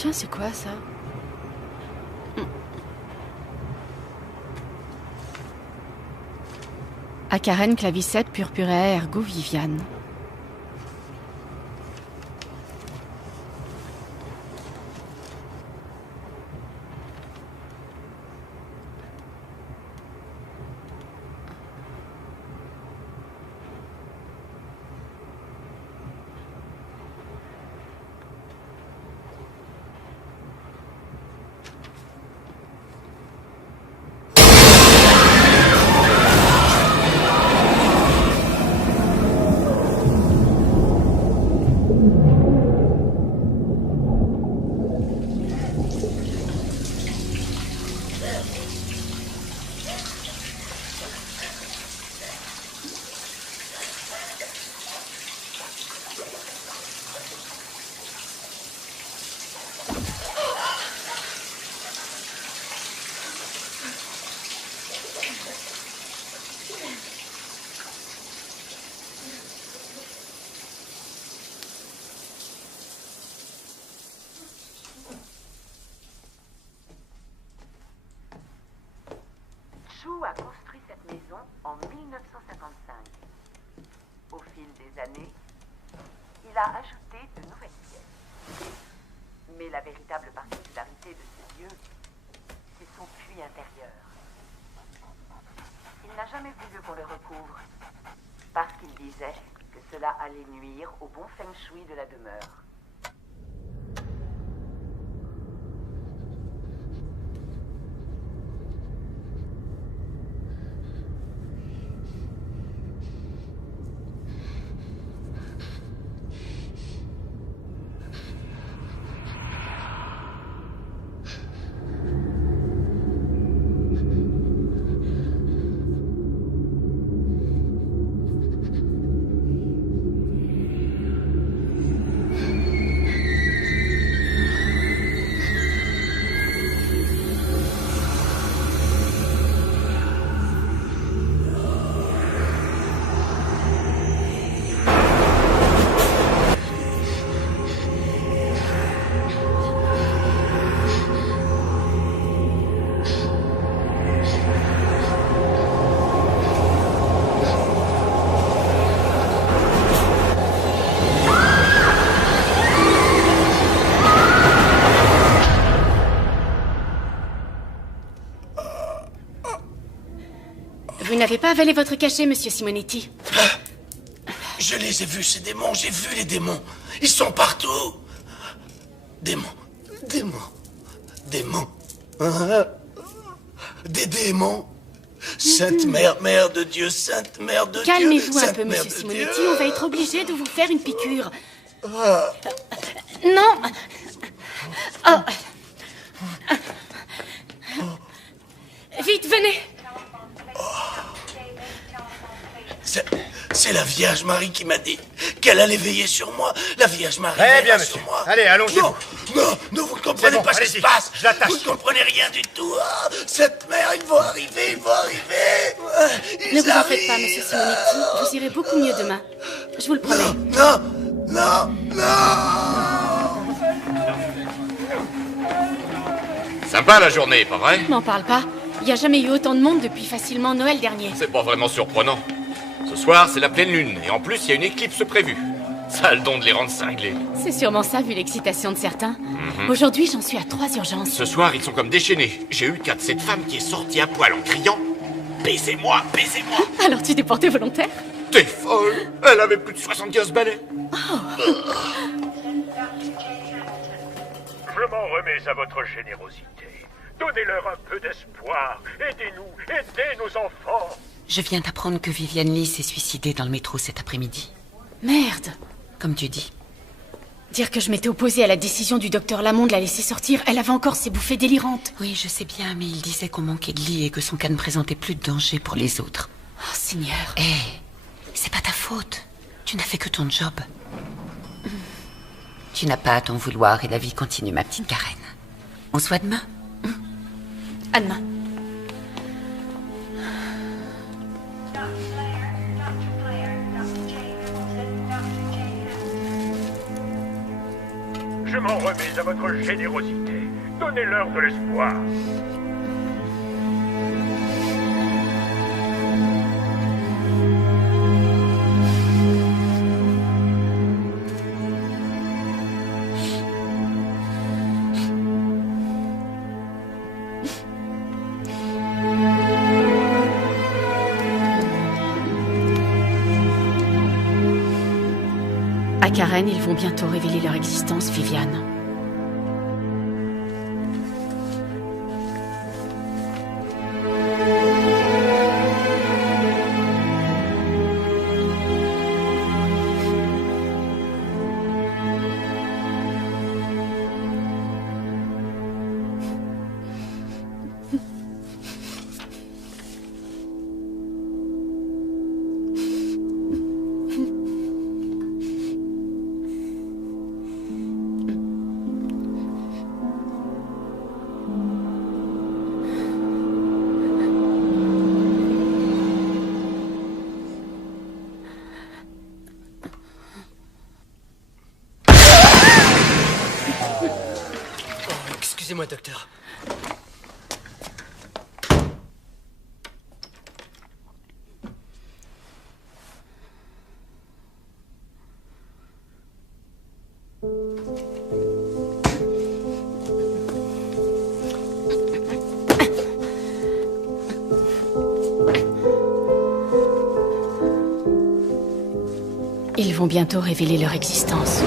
Tiens, c'est quoi ça? Acaren clavicette purpurea ergo Viviane. Chou a construit cette maison en 1955. Au fil des années, il a ajouté de nouvelles pièces. Mais la véritable particularité de ce lieu, c'est son puits intérieur. Il n'a jamais voulu qu'on le recouvre, parce qu'il disait que cela allait nuire au bon feng shui de la demeure. Vous n'avez pas avalé votre cachet, monsieur Simonetti. Je les ai vus, ces démons. J'ai vu les démons. Ils sont partout. Démons. Démons. Démons. Hein? Des démons. Sainte Mère, Mère de Dieu, Sainte Mère de Dieu. Calmez-vous un Sainte peu, Mère monsieur de Simonetti. Dieu. On va être obligé de vous faire une piqûre. Non. Oh. Vite, venez. C'est la Vierge Marie qui m'a dit qu'elle allait veiller sur moi. La Vierge Marie Très bien, veillera monsieur. sur moi. Allez, allongez-vous. Non, vous ne comprenez bon, pas ce qui se allez-y. passe. Je l'attache. Vous ne comprenez rien du tout. Ah, cette mère, ils vont arriver. Ils Ne vous en arrivent. faites pas, monsieur Simonetti. Vous irez beaucoup mieux demain. Je vous le promets. Non. Sympa la journée, pas vrai? M'en parle pas. Il n'y a jamais eu autant de monde depuis facilement Noël dernier. C'est pas vraiment surprenant. Ce soir, c'est la pleine lune, et en plus, il y a une éclipse prévue. Ça a le don de les rendre cinglés. C'est sûrement ça, vu l'excitation de certains. Aujourd'hui, j'en suis à 3 urgences. Ce soir, ils sont comme déchaînés. J'ai eu le cas de cette femme qui est sortie à poil en criant « Baisez-moi, baisez-moi !» Alors tu t'es porté volontaire? T'es folle! Elle avait plus de 75 balais. Je m'en remets à votre générosité. Donnez-leur un peu d'espoir. Aidez-nous, aidez nos enfants. Je viens d'apprendre que Viviane Lee s'est suicidée dans le métro cet après-midi. Merde. Comme tu dis. Dire que je m'étais opposée à la décision du docteur Lamont de la laisser sortir, elle avait encore ses bouffées délirantes. Oui, je sais bien, mais il disait qu'on manquait de lit et que son cas ne présentait plus de danger pour les autres. Oh, Seigneur. Hé, c'est pas ta faute. Tu n'as fait que ton job. Tu n'as pas à t'en vouloir et la vie continue, ma petite Karen. On se voit demain. À demain. Je m'en remets à votre générosité. Donnez-leur de l'espoir. À Karen, ils vont bientôt révéler leur existence, Viviane. Excusez-moi, docteur. Ils vont bientôt révéler leur existence.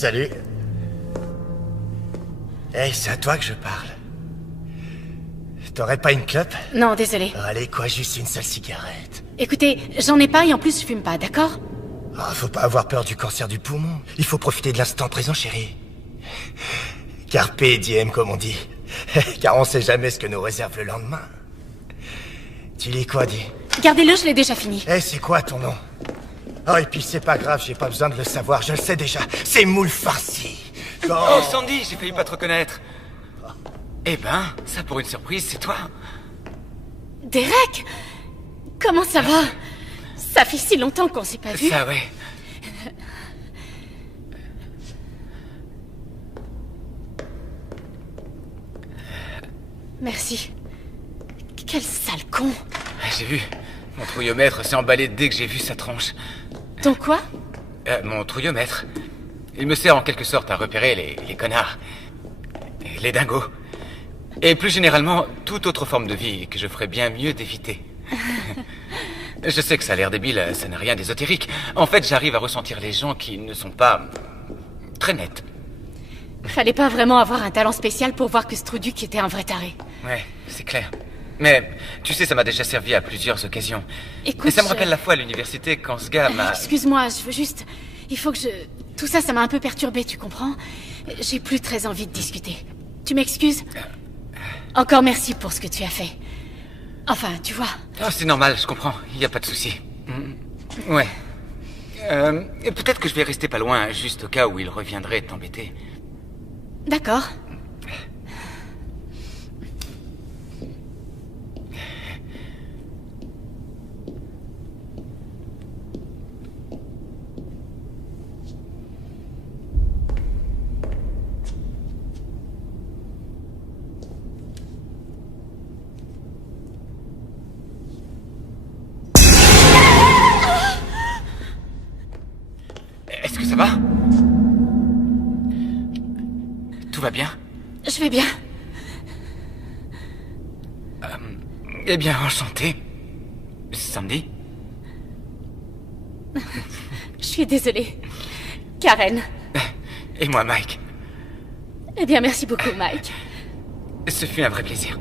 Salut. Hey, c'est à toi que je parle. T'aurais pas une clope? Non, désolé. Allez, quoi, juste une seule cigarette. Écoutez, j'en ai pas et en plus je fume pas, d'accord? Oh, faut pas avoir peur du cancer du poumon. Il faut profiter de l'instant présent, chérie. Carpe diem, comme on dit. Car on sait jamais ce que nous réserve le lendemain. Tu lis quoi, dis? Gardez-le, je l'ai déjà fini. Eh, c'est quoi ton nom? Oh, et puis c'est pas grave, j'ai pas besoin de le savoir, je le sais déjà. C'est Moule Farci. Oh, Sandy, j'ai failli pas te reconnaître. Eh ben, ça pour une surprise, c'est toi. Derek! Comment ça va? Ça fait si longtemps qu'on s'est pas vu. Ça, ouais. Merci. Quel sale con. J'ai vu. Mon trouillomètre s'est emballé dès que j'ai vu sa tronche. Ton quoi? Mon trouillomètre. Il me sert en quelque sorte à repérer les connards. Les dingos. Et plus généralement, toute autre forme de vie que je ferais bien mieux d'éviter. Je sais que ça a l'air débile, ça n'a rien d'ésotérique. En fait, j'arrive à ressentir les gens qui ne sont pas très nets. Fallait pas vraiment avoir un talent spécial pour voir que Struduc était un vrai taré. Ouais, c'est clair. Mais, tu sais, ça m'a déjà servi à plusieurs occasions. Écoute, et ça me rappelle la fois à l'université quand ce gars m'a... Excuse-moi, je veux juste... Il faut que je... Tout ça, ça m'a un peu perturbé, tu comprends? J'ai plus très envie de discuter. Tu m'excuses? Encore merci pour ce que tu as fait. Enfin, tu vois... Oh, c'est normal, je comprends. Il n'y a pas de souci. Ouais. Et peut-être que je vais rester pas loin, juste au cas où il reviendrait t'embêter. D'accord. tout va bien? Je vais bien. Eh bien, enchanté. Sandy? Je suis désolée. Karen. Et moi, Mike. Eh bien, merci beaucoup, Mike. Ce fut un vrai plaisir.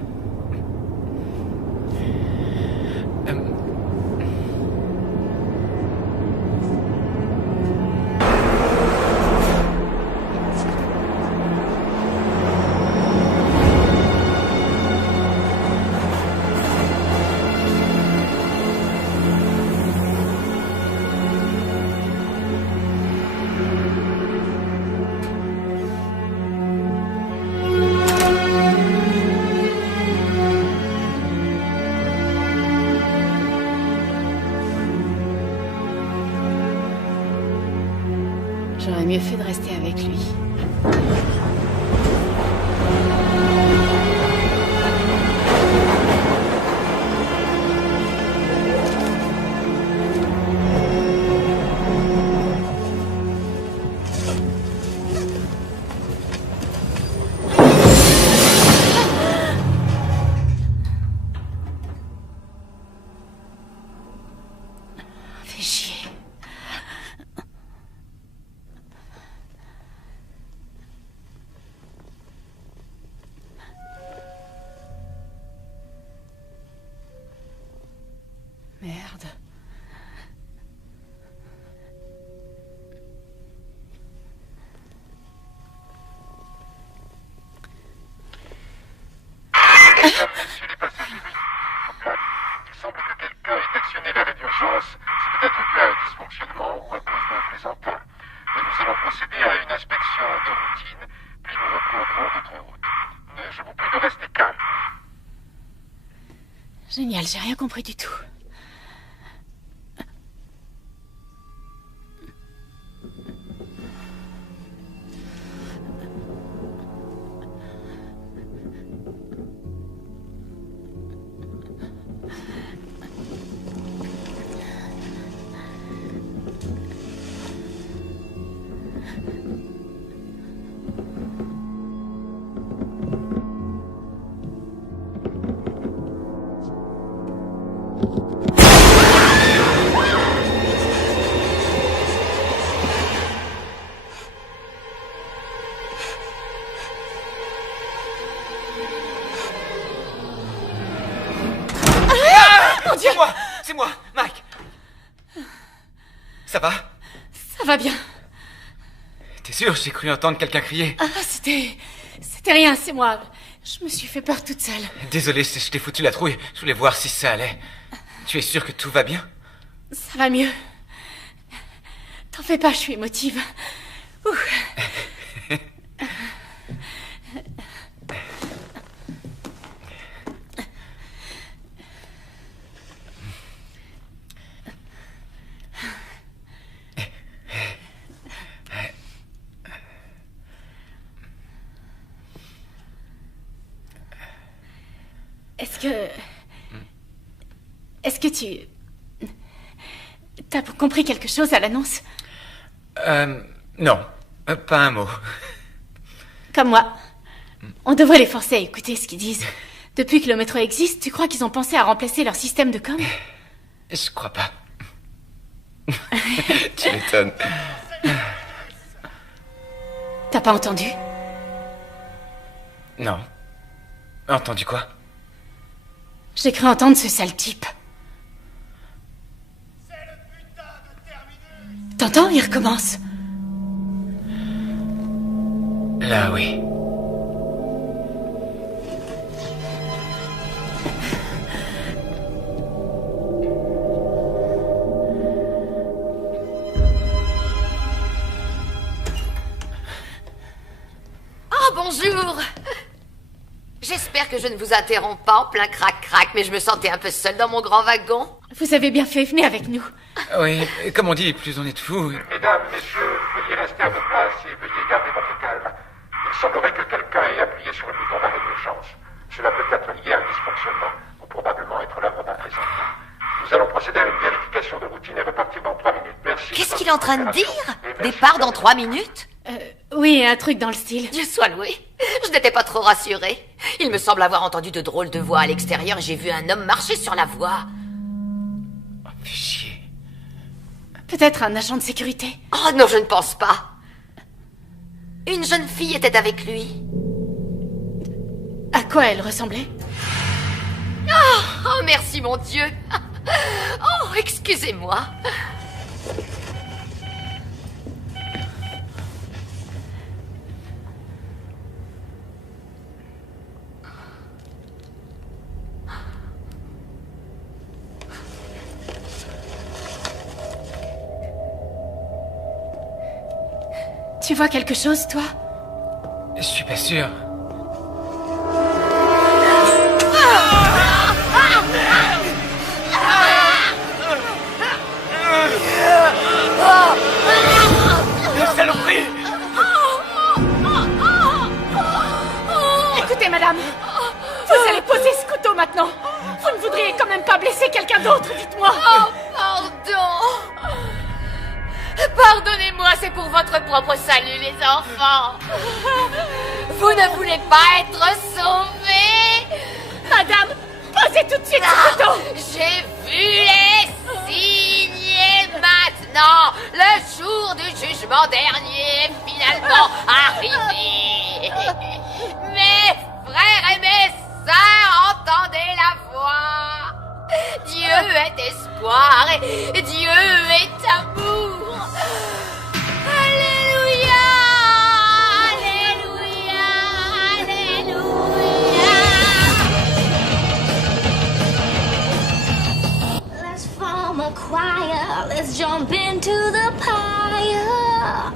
J'aurais mieux fait de rester avec lui. Fais chier. Merde. Il semble que quelqu'un ait actionné l'arrêt d'urgence. C'est peut-être dû à un dysfonctionnement ou à cause d'un plaisantin. Mais nous allons procéder à une inspection de routine, puis nous reprendrons notre route. Je vous prie de rester calme. Génial, j'ai rien compris du tout. C'est moi, Mike. Ça va? Ça va bien. T'es sûr? J'ai cru entendre quelqu'un crier. Ah, c'était rien, c'est moi. Je me suis fait peur toute seule. Désolé, je t'ai foutu la trouille. Je voulais voir si ça allait. Tu es sûr que tout va bien? Ça va mieux. T'en fais pas, je suis émotive. Ouh. Est-ce que tu... T'as compris quelque chose à l'annonce? Non. Pas un mot. Comme moi. On devrait les forcer à écouter ce qu'ils disent. Depuis que le métro existe, tu crois qu'ils ont pensé à remplacer leur système de com? Je crois pas. Tu m'étonnes. T'as pas entendu? Non. Entendu quoi? J'ai cru entendre ce sale type. T'entends? Il recommence. Là, oui. Oh, bonjour! J'espère que je ne vous interromps pas en plein crac-crac, mais je me sentais un peu seule dans mon grand wagon. Vous avez bien fait, venez avec nous. Oui, comme on dit, plus on est de fous. Mesdames, messieurs, veuillez rester à vos places et veuillez garder votre calme. Il semblerait que quelqu'un ait appuyé sur le bouton d'arrêt d'urgence. Cela peut être lié à un dysfonctionnement, ou probablement être l'œuvre d'un plaisantin. Nous allons procéder à une vérification de routine et repartir dans 3 minutes. Merci. Qu'est-ce qu'il est en train de dire? Départ dans 3 minutes? Oui, un truc dans le style. Dieu soit loué. Je n'étais pas trop rassurée. Il me semble avoir entendu de drôles de voix à l'extérieur et j'ai vu un homme marcher sur la voie. Oh, fais chier. Peut-être un agent de sécurité. Oh non, je ne pense pas. Une jeune fille était avec lui. À quoi elle ressemblait? Oh, merci mon Dieu. Oh, excusez-moi. Tu vois quelque chose, toi? Je suis pas sûr. Saloperie! Écoutez, madame, vous allez poser ce couteau maintenant. Vous ne voudriez quand même pas blesser quelqu'un d'autre, dites-moi. Oh, pardon. Pardonnez-moi, c'est pour votre propre salut, les enfants. Vous ne voulez pas être sauvés? Madame, posez tout de suite ce couteau. J'ai vu les signes et maintenant, le jour du jugement dernier est finalement arrivé. Mes frères et mes sœurs, entendez la voix. Dieu est espoir et Dieu est amour. Alléluia, Alléluia, Alléluia. Let's form a choir, let's jump into the pyre.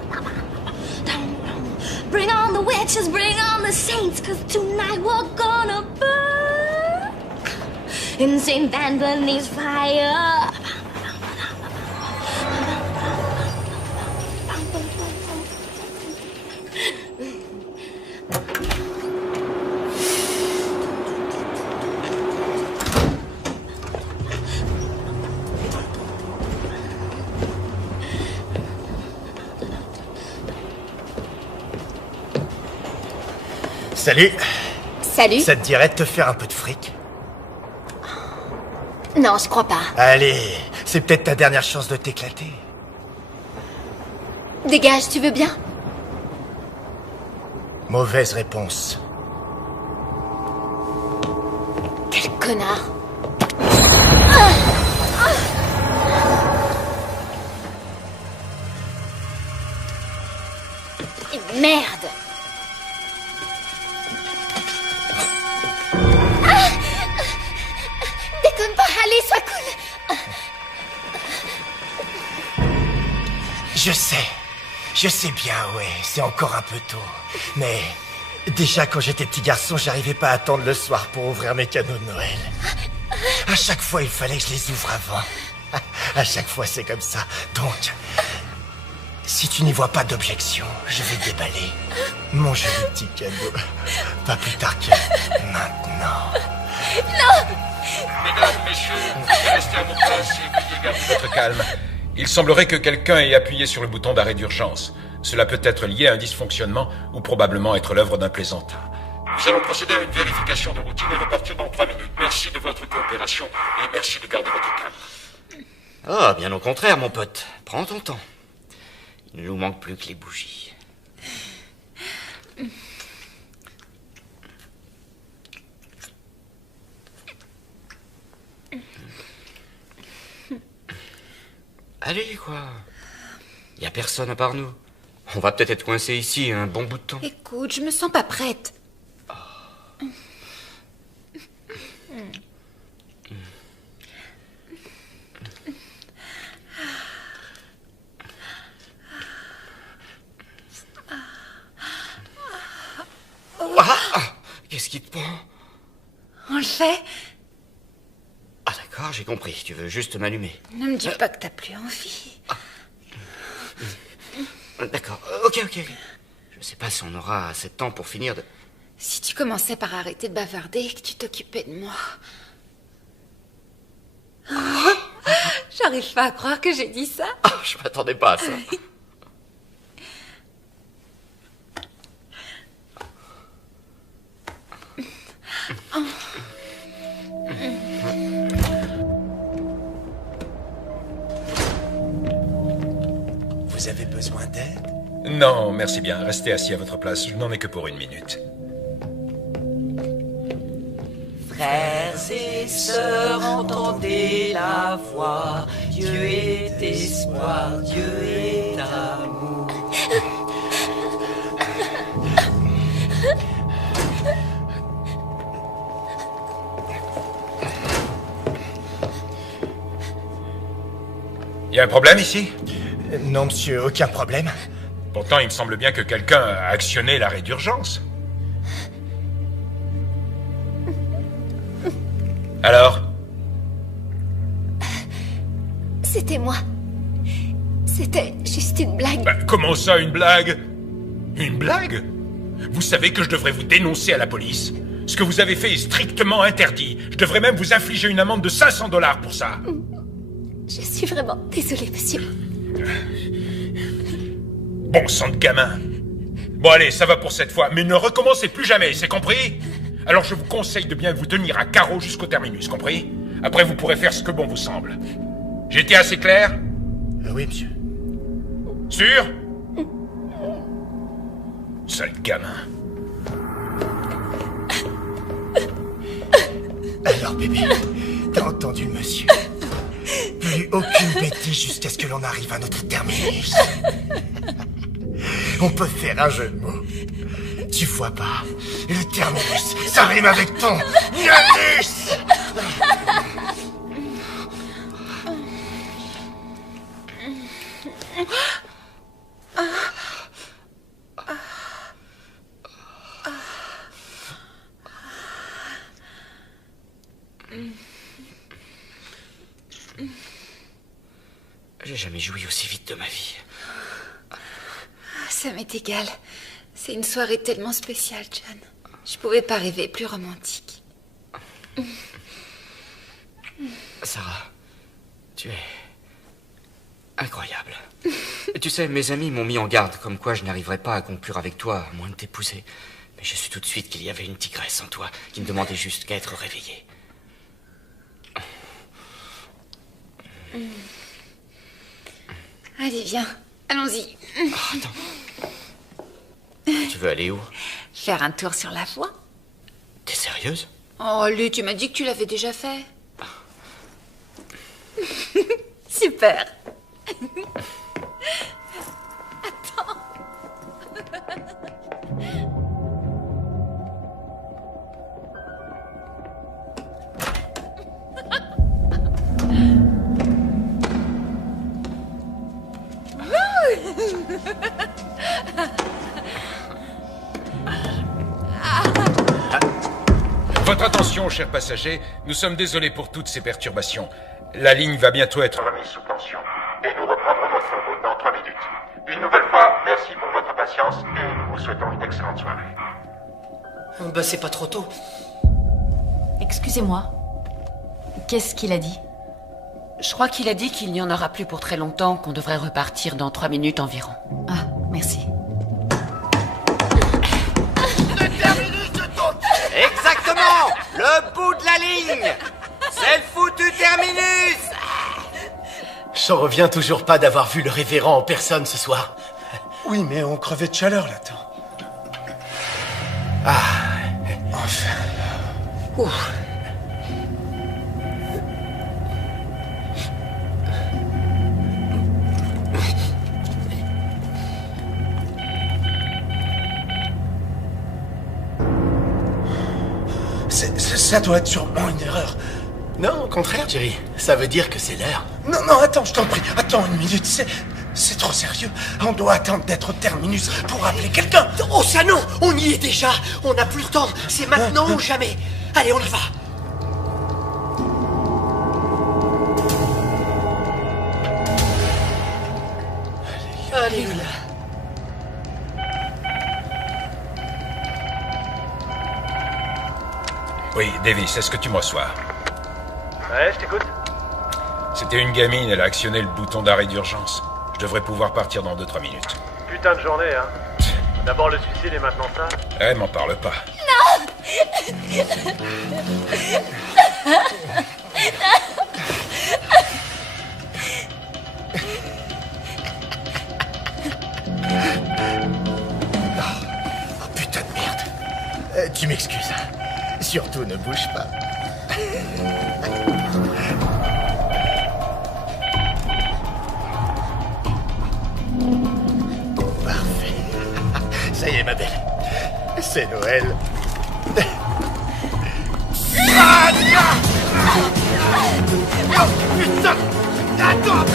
Bring on the witches, bring on the saints, 'cause tonight we're gonna burn in St. Anthony's fire. Salut. Salut. Ça te dirait de te faire un peu de fric? Non, je crois pas. Allez, c'est peut-être ta dernière chance de t'éclater. Dégage, tu veux bien? Mauvaise réponse. Quel connard. Et merde. Déconne pas, allez, sois cool. Je sais bien, ouais, c'est encore un peu tôt. Mais déjà quand j'étais petit garçon, j'arrivais pas à attendre le soir pour ouvrir mes cadeaux de Noël. À chaque fois, il fallait que je les ouvre avant. À chaque fois, c'est comme ça. Donc, si tu n'y vois pas d'objection, je vais déballer mon joli petit cadeau. Pas plus tard que maintenant. Mesdames, messieurs, restez à vos places et veuillez garder votre calme. Il semblerait que quelqu'un ait appuyé sur le bouton d'arrêt d'urgence. Cela peut être lié à un dysfonctionnement ou probablement être l'œuvre d'un plaisantin. Nous allons procéder à une vérification de routine et repartir dans 3 minutes. Merci de votre coopération et merci de garder votre calme. Ah, bien au contraire, mon pote. Prends ton temps. Il ne nous manque plus que les bougies. Allez, quoi. Y a personne à part nous. On va peut-être être coincés ici un bon bout de temps. Écoute, je me sens pas prête. Qu'est-ce qui te prend? On le fait? Ah d'accord, j'ai compris. Tu veux juste m'allumer. Ne me dis pas que t'as plus envie. D'accord, ok. Je sais pas si on aura assez de temps pour finir de... Si tu commençais par arrêter de bavarder et que tu t'occupais de moi. J'arrive pas à croire que j'ai dit ça. Ah, je m'attendais pas à ça. besoin d'aide? Non, merci bien. Restez assis à votre place. Je n'en ai que pour 1 minute. Frères et sœurs, entendez la voix. Dieu est espoir, Dieu est amour. Y a un problème ici? Non, monsieur, aucun problème. Pourtant, il me semble bien que quelqu'un a actionné l'arrêt d'urgence. Alors? C'était moi. C'était juste une blague. Bah, comment ça, une blague? Une blague? Vous savez que je devrais vous dénoncer à la police. Ce que vous avez fait est strictement interdit. Je devrais même vous infliger une amende de $500 pour ça. Je suis vraiment désolée, monsieur. Bon sang de gamin. Bon allez, ça va pour cette fois, mais ne recommencez plus jamais, c'est compris? Alors je vous conseille de bien vous tenir à carreau jusqu'au terminus, compris? Après vous pourrez faire ce que bon vous semble. J'ai été assez clair? Oui, monsieur. Sûr? Sale gamin. Alors bébé, t'as entendu le monsieur? Plus aucune bêtise jusqu'à ce que l'on arrive à notre terminus. On peut faire un jeu de mots. Tu vois pas, le terminus, ça rime avec ton anus. J'ai jamais joui aussi vite de ma vie. Ça m'est égal. C'est une soirée tellement spéciale, John. Je pouvais pas rêver plus romantique. Sarah, tu es incroyable. Tu sais, mes amis m'ont mis en garde, comme quoi je n'arriverais pas à conclure avec toi, à moins de t'épouser. Mais j'ai su tout de suite qu'il y avait une tigresse en toi, qui ne demandait juste qu'à être réveillée. Allez, viens. Allons-y. Oh, attends. Tu veux aller où? Faire un tour sur la voie. T'es sérieuse? Oh, Lu, tu m'as dit que tu l'avais déjà fait. Super. Attends. Votre attention, chers passagers, nous sommes désolés pour toutes ces perturbations. La ligne va bientôt être remise sous tension. Et nous reprendrons notre route dans 3 minutes. Une nouvelle fois, merci pour votre patience et nous vous souhaitons une excellente soirée. Bah c'est pas trop tôt. Excusez-moi. Qu'est-ce qu'il a dit? Je crois qu'il a dit qu'il n'y en aura plus pour très longtemps, qu'on devrait repartir dans 3 minutes environ. Ah, merci. Exactement! Le bout de la ligne! C'est le foutu terminus! J'en reviens toujours pas d'avoir vu le révérend en personne ce soir. Oui, mais on crevait de chaleur là-dedans. Ah, enfin. Ouf. Ça doit être sûrement une erreur. Non, au contraire, Jerry. Ça veut dire que c'est l'heure. Non, attends, je t'en prie. Attends 1 minute, c'est trop sérieux. On doit attendre d'être au terminus pour appeler quelqu'un. Oh ça non, on y est déjà. On n'a plus le temps. C'est maintenant ou jamais. Allez, on y va. Alléluia. Oui, Davis, est-ce que tu me reçois? Ouais, je t'écoute. C'était une gamine, elle a actionné le bouton d'arrêt d'urgence. Je devrais pouvoir partir dans 2-3 minutes. Putain de journée, hein. D'abord le suicide et maintenant ça. Eh, m'en parle pas. Tu m'excuses. Surtout, ne bouge pas. Parfait. Ça y est, ma belle. C'est Noël. Ah, oh, putain! Attends un peu!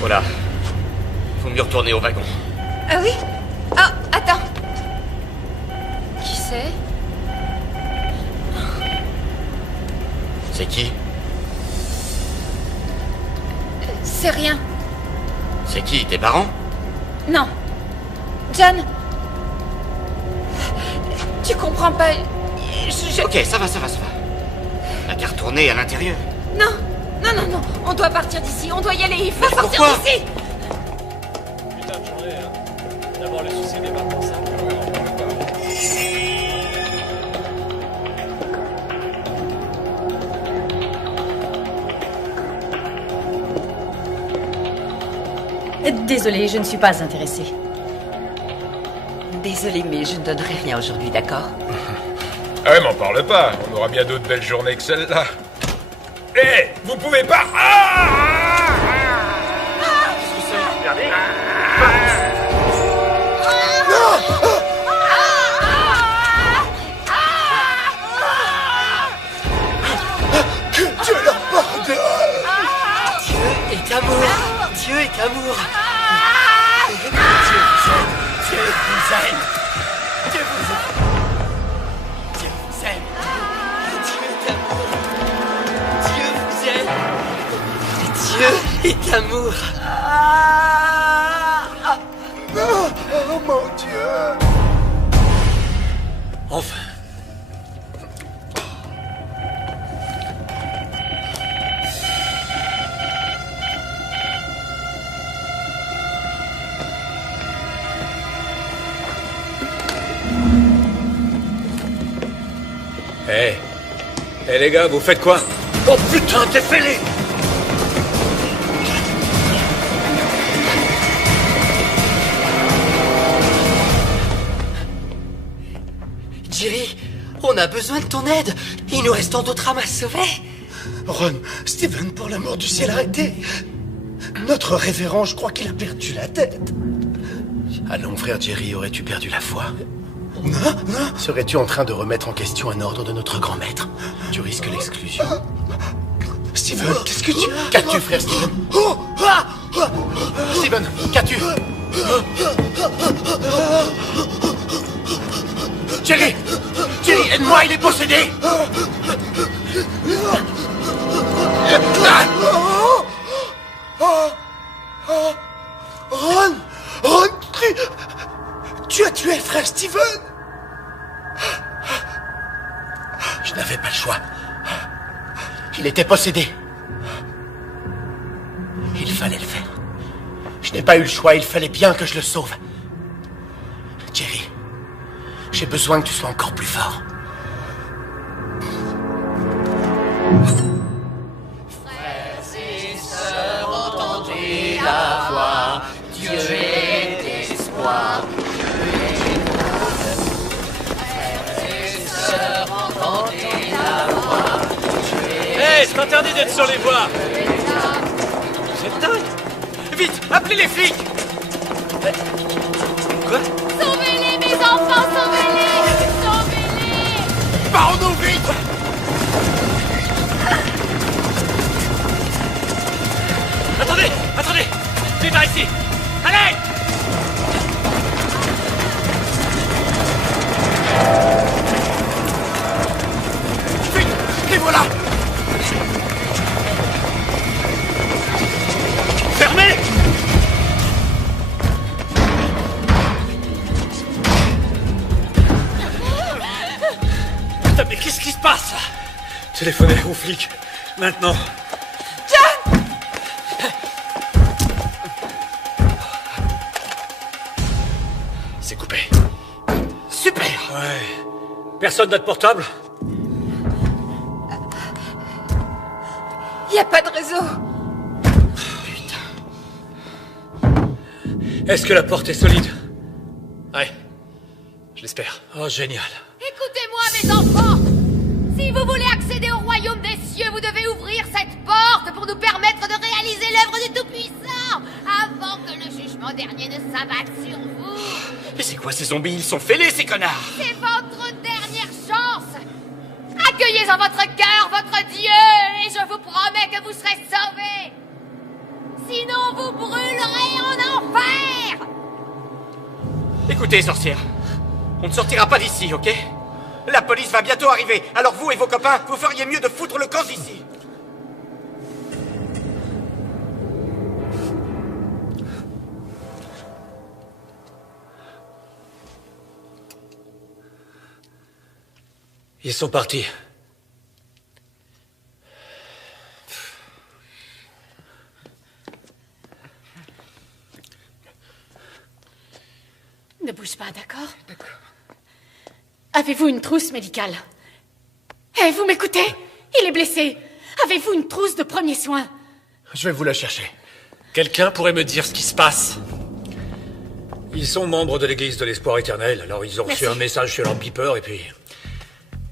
Voilà. Faut mieux retourner au wagon. Ah oui? Ah, attends. Qui c'est? C'est qui? C'est rien. C'est qui? Tes parents? Non. John. Tu comprends pas. Ok, ça va. T'as qu'à retourner à l'intérieur. Non. On doit partir d'ici. On doit y aller. Il faut sortir pourquoi d'ici. Putain de journée, hein. D'abord le suicide et maintenant ça. Désolée, je ne suis pas intéressée. Désolée, mais je ne donnerai rien aujourd'hui, d'accord? Ah ouais, m'en parle pas. On aura bien d'autres belles journées que celle-là. Hé, vous pouvez pas... Que Dieu leur pardonne! Dieu est amour! Dieu est amour! Dieu vous aime! Dieu vous aime! Dieu vous aime! Dieu est amour! Dieu vous aime! Dieu est amour! Oh mon Dieu! Enfin. Hé les gars, vous faites quoi? Oh putain, t'es fêlé! Jerry, on a besoin de ton aide. Il nous reste tant d'autres âmes à sauver. Ron, Steven, pour l'amour du ciel, arrêtez! Notre révérend, je crois qu'il a perdu la tête. Allons, frère Jerry, aurais-tu perdu la foi? Non. Serais-tu en train de remettre en question un ordre de notre grand maître? Tu risques l'exclusion. Steven, qu'est-ce que tu... Qu'as-tu, frère Steven? Steven, qu'as-tu? Jerry! Jerry, aide-moi, il est possédé! Ron, tu as tué frère Steven! Je n'avais pas le choix. Il était possédé. Il fallait le faire. Je n'ai pas eu le choix, il fallait bien que je le sauve. Jerry, j'ai besoin que tu sois encore plus fort. Frères et sœurs, entendez la voix. Dieu est d'espoir. Hé, c'est interdit d'être sur les voies! Vous êtes dingue! Vite, appelez les flics! Quoi? Sauvez-les, mes enfants, sauvez-les! Sauvez-les! Barrons-nous vite! Attendez! Vite par ici! Allez! Vite! Les voilà! Fermez! Putain, mais qu'est-ce qui se passe là? Téléphonez aux flics, maintenant. John! C'est coupé. Super! Ouais. Personne n'a de portable? Y a pas de réseau. Est-ce que la porte est solide? Ouais. Je l'espère. Oh, génial. Écoutez-moi, mes enfants. Si vous voulez accéder au royaume des cieux, vous devez ouvrir cette porte pour nous permettre de réaliser l'œuvre du Tout-Puissant avant que le jugement dernier ne s'abatte sur vous. Mais c'est quoi ces zombies? Ils sont fêlés, ces connards! C'est votre dernière chance. Accueillez en votre cœur votre Dieu et je vous promets que vous serez sauvés. Sinon, vous brûlerez en enfer. Écoutez, sorcière, on ne sortira pas d'ici, ok? La police va bientôt arriver, alors vous et vos copains, vous feriez mieux de foutre le camp d'ici. Ils sont partis. Ne bouge pas, d'accord? D'accord. Avez-vous une trousse médicale? Eh, vous m'écoutez? Il est blessé. Avez-vous une trousse de premiers soins? Je vais vous la chercher. Quelqu'un pourrait me dire ce qui se passe? Ils sont membres de l'église de l'espoir éternel, alors ils ont reçu un message sur leur beeper et puis...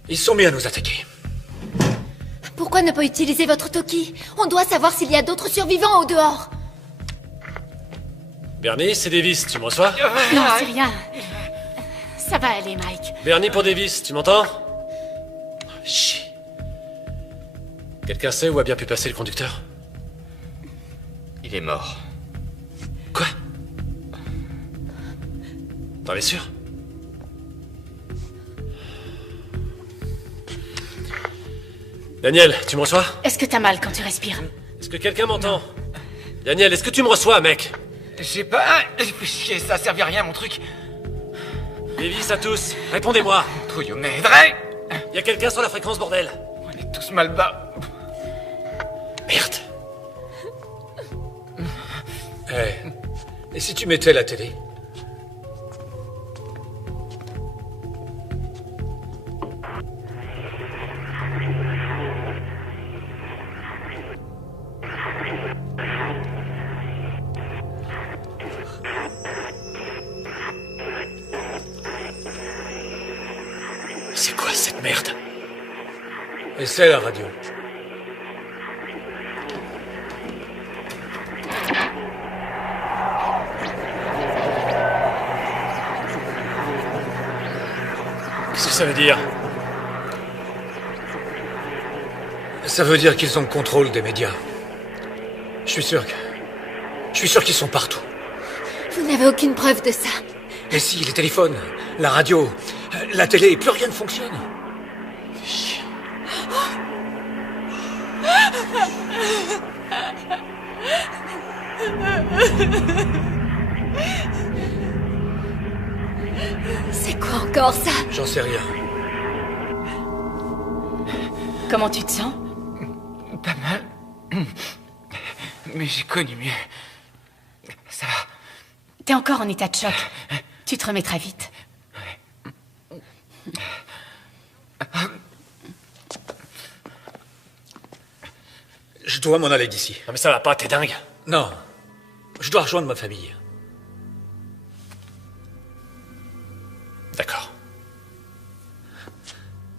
ils se sont mis à nous attaquer. Pourquoi ne pas utiliser votre Toki? On doit savoir s'il y a d'autres survivants au dehors. Bernie, c'est Davis, tu me reçois? Non, c'est rien. Ça va aller, Mike. Bernie pour Davis, tu m'entends? Chut. Quelqu'un sait où a bien pu passer le conducteur? Il est mort. Quoi? T'en es sûr? Daniel, tu me reçois? Est-ce que t'as mal quand tu respires? Est-ce que quelqu'un m'entend? Daniel, est-ce que tu me reçois, mec? J'ai pas... Chier, ça servait à rien, mon truc. Davis à tous, répondez-moi. Trouillou m'aiderait. Y a quelqu'un sur la fréquence, bordel? On est tous mal bas. Merde. Et si tu mettais la télé? C'est quoi cette merde? Et c'est la radio. Qu'est-ce que ça veut dire? Ça veut dire qu'ils ont le contrôle des médias. Je suis sûr qu'ils sont partout. Vous n'avez aucune preuve de ça. Mais si, les téléphones, la radio, la télé, plus rien ne fonctionne. C'est quoi encore ça? J'en sais rien. Comment tu te sens? Pas mal. Mais j'ai connu mieux. Ça va. T'es encore en état de choc. Tu te remettras vite. Je dois m'en aller d'ici. Non mais ça va pas, t'es dingue? Non. Je dois rejoindre ma famille. D'accord.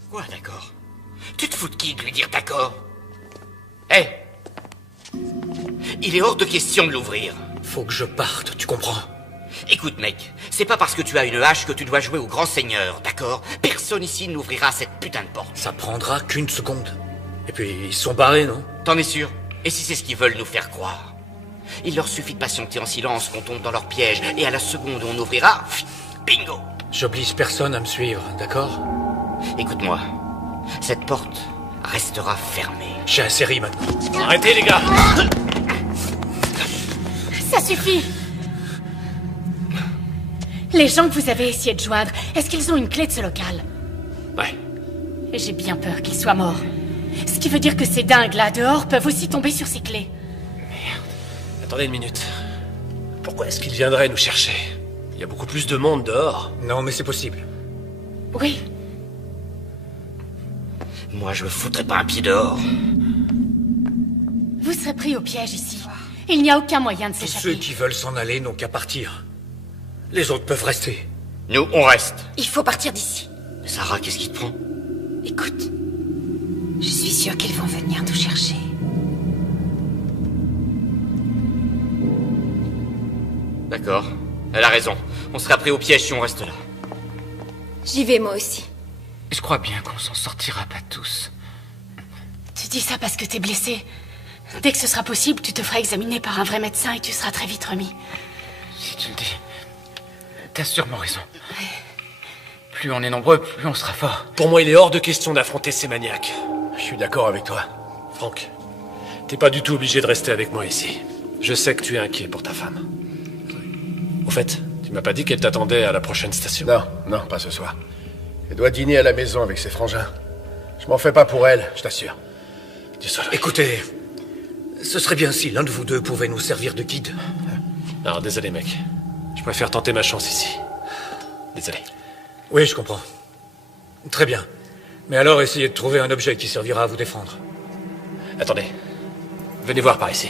Quoi, d'accord? Tu te fous de qui de lui dire d'accord? Hé! Il est hors de question de l'ouvrir. Faut que je parte, tu comprends? Écoute, mec, c'est pas parce que tu as une hache que tu dois jouer au grand seigneur, d'accord? Personne ici n'ouvrira cette putain de porte. Ça prendra qu'une seconde. Et puis, ils sont barrés, non? T'en es sûr? Et si c'est ce qu'ils veulent nous faire croire? Il leur suffit de patienter en silence qu'on tombe dans leur piège, et à la seconde où on ouvrira, bingo! J'oblige personne à me suivre, d'accord? Écoute-moi, cette porte restera fermée. J'ai assez ri maintenant. Arrêtez, les gars! Ça suffit! Les gens que vous avez essayé de joindre, est-ce qu'ils ont une clé de ce local? Ouais. J'ai bien peur qu'ils soient morts. Ce qui veut dire que ces dingues-là dehors peuvent aussi tomber sur ces clés. Merde. Attendez une minute. Pourquoi est-ce qu'ils viendraient nous chercher? Il y a beaucoup plus de monde dehors. Non, mais c'est possible. Oui. Moi, je me foutrais pas un pied dehors. Vous serez pris au piège ici. Il n'y a aucun moyen de Tous s'échapper. ceux qui veulent s'en aller n'ont qu'à partir. Les autres peuvent rester. Nous, on reste. Il faut partir d'ici. Sarah, qu'est-ce qui te prend? Écoute, je suis sûre qu'ils vont venir nous chercher. D'accord. Elle a raison. On sera pris au piège si on reste là. J'y vais moi aussi. Je crois bien qu'on s'en sortira pas tous. Tu dis ça parce que t'es blessé. Dès que ce sera possible, tu te feras examiner par un vrai médecin et tu seras très vite remis. Si tu le dis, t'as sûrement raison. Plus on est nombreux, plus on sera fort. Pour moi, il est hors de question d'affronter ces maniaques. Je suis d'accord avec toi. Franck, t'es pas du tout obligé de rester avec moi ici. Je sais que tu es inquiet pour ta femme. Au fait, tu m'as pas dit qu'elle t'attendait à la prochaine station? Non, pas ce soir. Elle doit dîner à la maison avec ses frangins. Je m'en fais pas pour elle, je t'assure. Désolé. Écoutez, ce serait bien si l'un de vous deux pouvait nous servir de guide. Alors, désolé, mec. Je préfère tenter ma chance ici. Désolé. Oui, je comprends. Très bien. Mais alors, essayez de trouver un objet qui servira à vous défendre. Attendez. Venez voir par ici.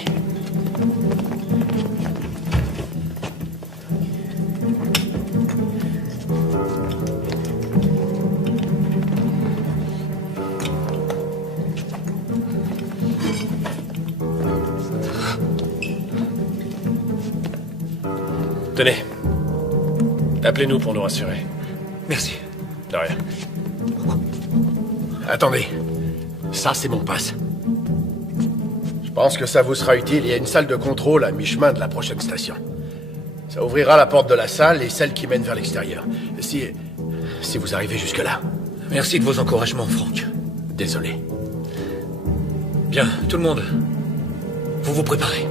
Tenez. Appelez-nous pour nous rassurer. Merci. De rien. Attendez. Ça, c'est mon passe. Je pense que ça vous sera utile. Il y a une salle de contrôle à mi-chemin de la prochaine station. Ça ouvrira la porte de la salle et celle qui mène vers l'extérieur. Si vous arrivez jusque-là. Merci de vos encouragements, Franck. Désolé. Bien, tout le monde. Vous vous préparez.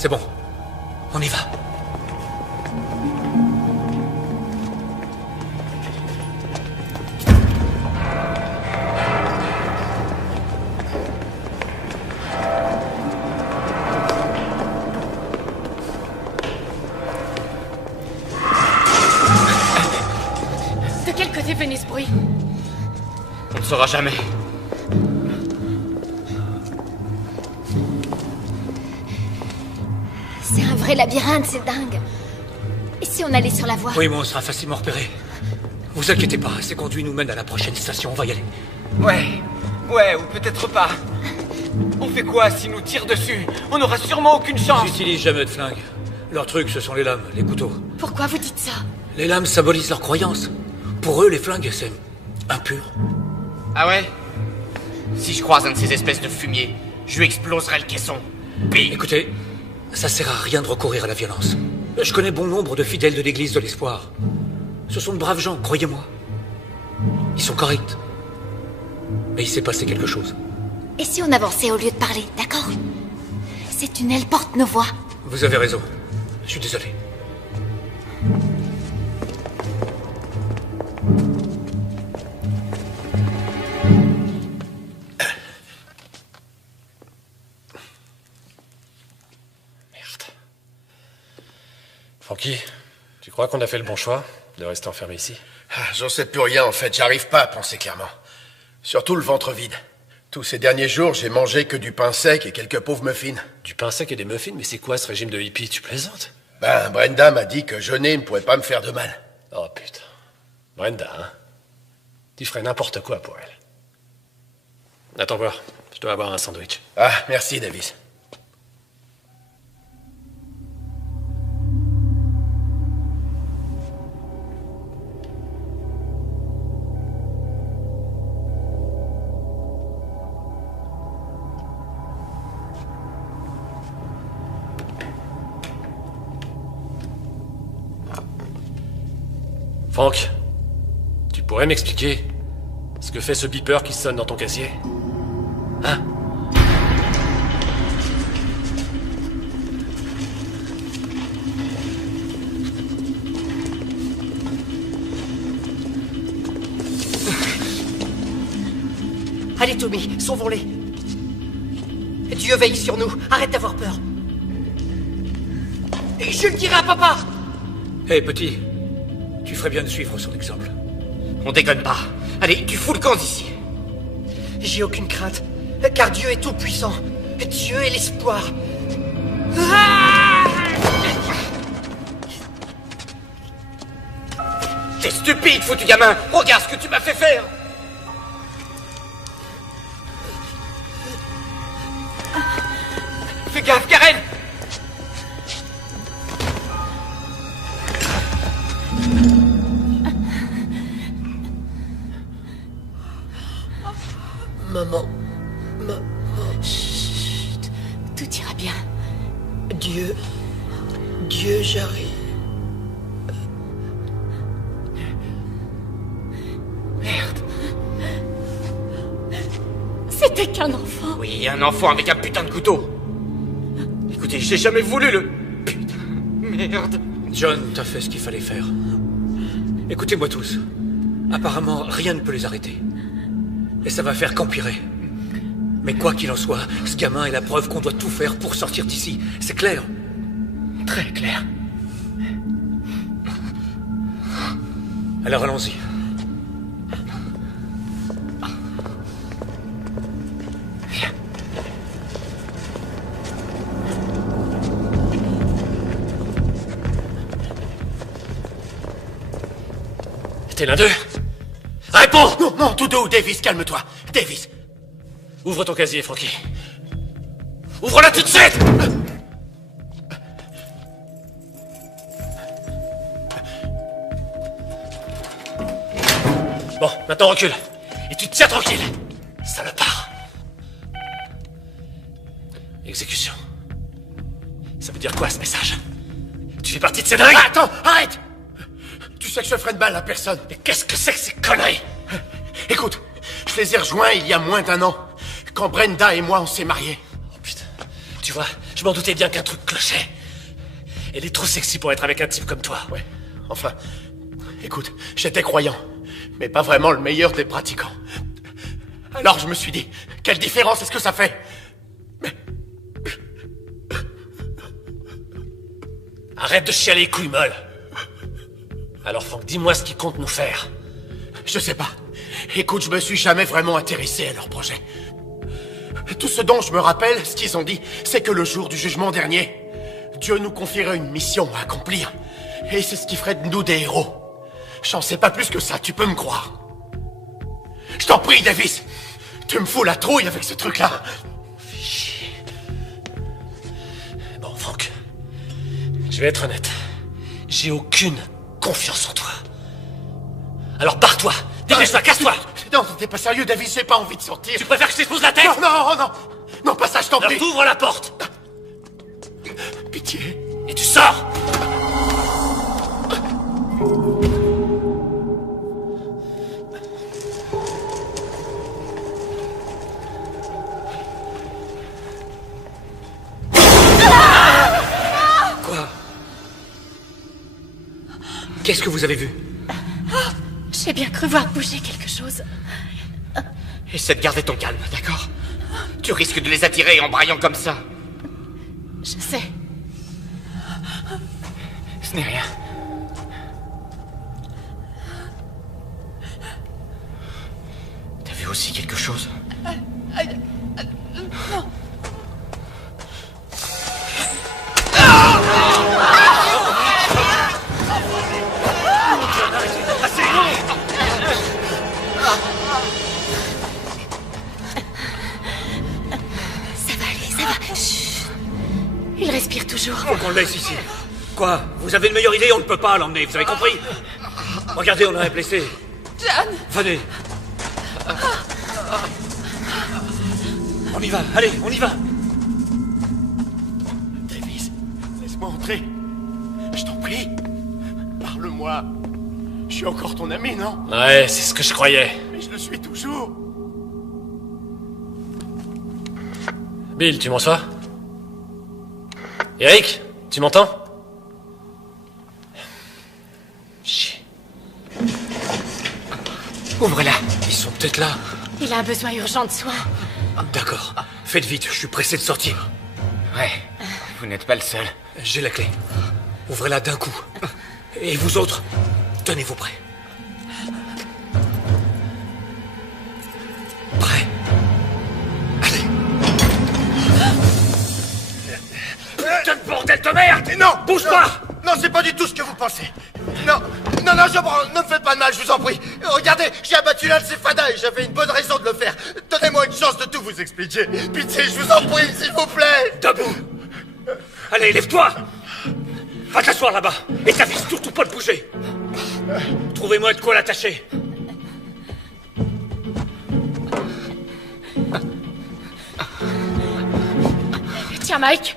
C'est bon. On y va. De quel côté venait ce bruit? On ne saura jamais. C'est un vrai labyrinthe, c'est dingue. Et si on allait sur la voie? Oui, mais on sera facilement repéré. Vous inquiétez pas, ces conduits nous mènent à la prochaine station, on va y aller. Ouais, ou peut-être pas. On fait quoi s'ils nous tirent dessus? On n'aura sûrement aucune chance. Ils n'utilisent jamais de flingue. Leur truc, ce sont les lames, les couteaux. Pourquoi vous dites ça? Les lames symbolisent leurs croyances. Pour eux, les flingues, c'est impur. Ah ouais? Si je croise un de ces espèces de fumier, je lui exploserai le caisson. Bing! Écoutez, ça sert à rien de recourir à la violence. Je connais bon nombre de fidèles de l'église de l'espoir. Ce sont de braves gens, croyez-moi. Ils sont corrects. Mais il s'est passé quelque chose. Et si on avançait au lieu de parler, d'accord? Ces tunnels portent nos voix. Vous avez raison. Je suis désolé. Francky, tu crois qu'on a fait le bon choix de rester enfermé ici? J'en sais plus rien en fait, j'arrive pas à penser clairement. Surtout le ventre vide. Tous ces derniers jours, j'ai mangé que du pain sec et quelques pauvres muffins. Du pain sec et des muffins? Mais c'est quoi ce régime de hippie? Tu plaisantes? Ben, Brenda m'a dit que jeûner ne pouvait pas me faire de mal. Oh putain. Brenda, hein? Tu ferais n'importe quoi pour elle. Attends voir, je dois avoir un sandwich. Ah, merci Davis. Franck, tu pourrais m'expliquer ce que fait ce beeper qui sonne dans ton casier? Hein? Allez, Tommy, sauvons-les. Dieu veille sur nous. Arrête d'avoir peur. Et je le dirai à papa. Hé, petit, tu ferais bien de suivre son exemple. On déconne pas. Allez, tu fous le camp d'ici. J'ai aucune crainte, car Dieu est tout-puissant. Dieu est l'espoir. T'es stupide, foutu gamin. Regarde ce que tu m'as fait faire. Fais gaffe, Karen. Maman. Chut. Tout ira bien. Dieu, j'arrive. Merde. C'était qu'un enfant. Oui, un enfant avec un putain de couteau. Écoutez, j'ai jamais voulu le... Putain, merde. John, t'as fait ce qu'il fallait faire. Écoutez-moi tous. Apparemment, rien ne peut les arrêter. Et ça va faire qu'empirer. Mais quoi qu'il en soit, ce gamin est la preuve qu'on doit tout faire pour sortir d'ici. C'est clair? Très clair. Alors allons-y. Viens. T'es l'un d'eux? Réponds! Non, non, tout doux, Davis, calme-toi. Davis. Ouvre ton casier, Frankie. Ouvre-la tout de suite! Bon, maintenant recule. Et tu te tiens tranquille. Salopard. Exécution. Ça veut dire quoi, ce message? Tu fais partie de ces dingues? Attends, arrête! Tu sais que je ferai de mal à personne. Mais qu'est-ce que c'est que ces conneries? Écoute, je les ai rejoints il y a moins d'1 an, quand Brenda et moi on s'est mariés. Oh putain. Tu vois, je m'en doutais bien qu'un truc clochait. Elle est trop sexy pour être avec un type comme toi. Ouais, enfin, écoute, j'étais croyant, mais pas vraiment le meilleur des pratiquants. Alors je me suis dit, quelle différence est-ce que ça fait? Arrête de chialer les couilles molles. Alors Franck, dis-moi ce qu'ils comptent nous faire. Je sais pas. Écoute, je me suis jamais vraiment intéressé à leur projet. Tout ce dont je me rappelle, ce qu'ils ont dit, c'est que le jour du jugement dernier, Dieu nous confierait une mission à accomplir. Et c'est ce qui ferait de nous des héros. J'en sais pas plus que ça, tu peux me croire. Je t'en prie, Davis. Tu me fous la trouille avec ce truc-là. Chier. Bon, Franck. Je vais être honnête. J'ai aucune confiance en toi. Alors barre-toi. Dépêche-toi, casse-toi. Non, t'es pas sérieux, Davis, j'ai pas envie de sortir. Tu préfères que je t'expose la tête? Non, non, non. Non, pas ça, je t'en prie. Alors t'ouvres la porte. Pitié. Et tu sors. Quoi? Qu'est-ce que vous avez vu? J'ai bien cru voir bouger quelque chose. Essaie de garder ton calme, d'accord? Tu risques de les attirer en braillant comme ça. Je sais. Ce n'est rien. T'as vu aussi quelque chose? Non. Il respire toujours. Faut qu'on le laisse ici. Quoi? Vous avez une meilleure idée? On ne peut pas l'emmener, vous avez compris? Regardez, on a un blessé. John! Venez. On y va, allez, on y va. Davis, laisse-moi entrer. Je t'en prie. Parle-moi. Je suis encore ton ami, non? Ouais, c'est ce que je croyais. Mais je le suis toujours. Bill, tu m'en sois? Eric, tu m'entends? Chier. Ouvre-la. Ils sont peut-être là. Il a un besoin urgent de soins. D'accord. Faites vite, je suis pressé de sortir. Ouais, vous n'êtes pas le seul. J'ai la clé. Ouvrez-la d'un coup. Et vous autres, tenez-vous prêts. Prêts? Allez. Putain de bordel de merde! Non! Bouge pas! Non, c'est pas du tout ce que vous pensez. Non, je prends. Ne me faites pas de mal, je vous en prie. Regardez, j'ai abattu l'un de ces fadas et j'avais une bonne raison de le faire. Donnez-moi une chance de tout vous expliquer. Pitié, je vous en prie, s'il vous plaît. Debout! Allez, lève-toi! Va t'asseoir là-bas et t'avise surtout pas de bouger. Trouvez-moi de quoi l'attacher. Tiens, Mike.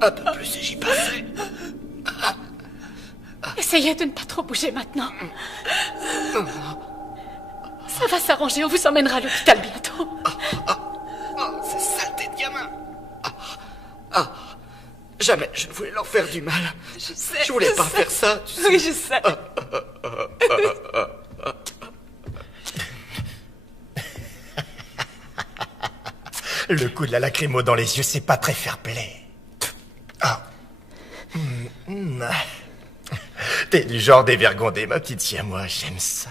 Un peu plus et j'y passerai. Essayez de ne pas trop bouger maintenant. Ça va s'arranger, on vous emmènera à l'hôpital bientôt. Ces saletés de gamins. Jamais je ne voulais leur faire du mal. Je sais. Je voulais pas faire ça. Tu sais. Oui, je sais. Le coup de la lacrymo dans les yeux, c'est pas très fair-play. T'es du genre dévergondé, ma petite siamois, j'aime ça.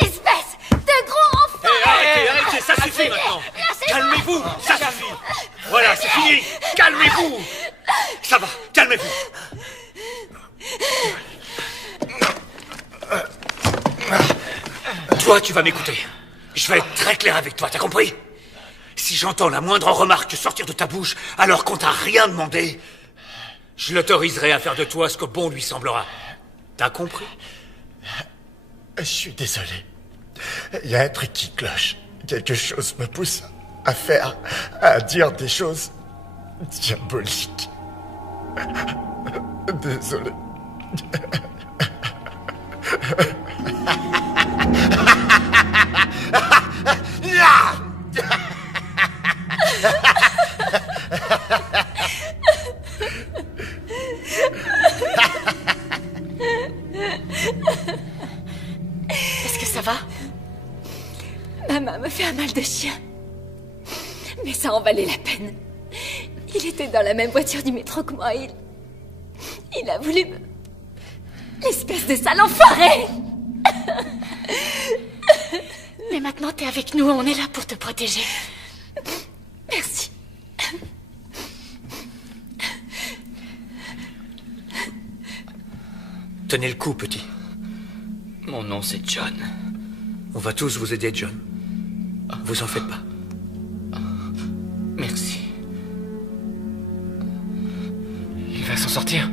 Espèce de gros enfant! Arrêtez, ça suffit maintenant. Calmez-vous, ça suffit. Voilà, c'est fini. Calmez-vous. Ça va, calmez-vous. Toi, tu vas m'écouter. Je vais être très clair avec toi, t'as compris? Si j'entends la moindre remarque sortir de ta bouche alors qu'on t'a rien demandé, je l'autoriserai à faire de toi ce que bon lui semblera. T'as compris? Je suis désolé. Il y a un truc qui cloche. Quelque chose me pousse à dire des choses diaboliques. Désolé. Est-ce que ça va? Ma main me fait un mal de chien. Mais ça en valait la peine. Il était dans la même voiture du métro que moi. Il a voulu me... Espèce de sale enfoiré! Mais maintenant, t'es avec nous, on est là pour te protéger. Merci. Tenez le coup, petit. Mon nom, c'est John. On va tous vous aider, John. Vous en faites pas. Merci. Il va s'en sortir.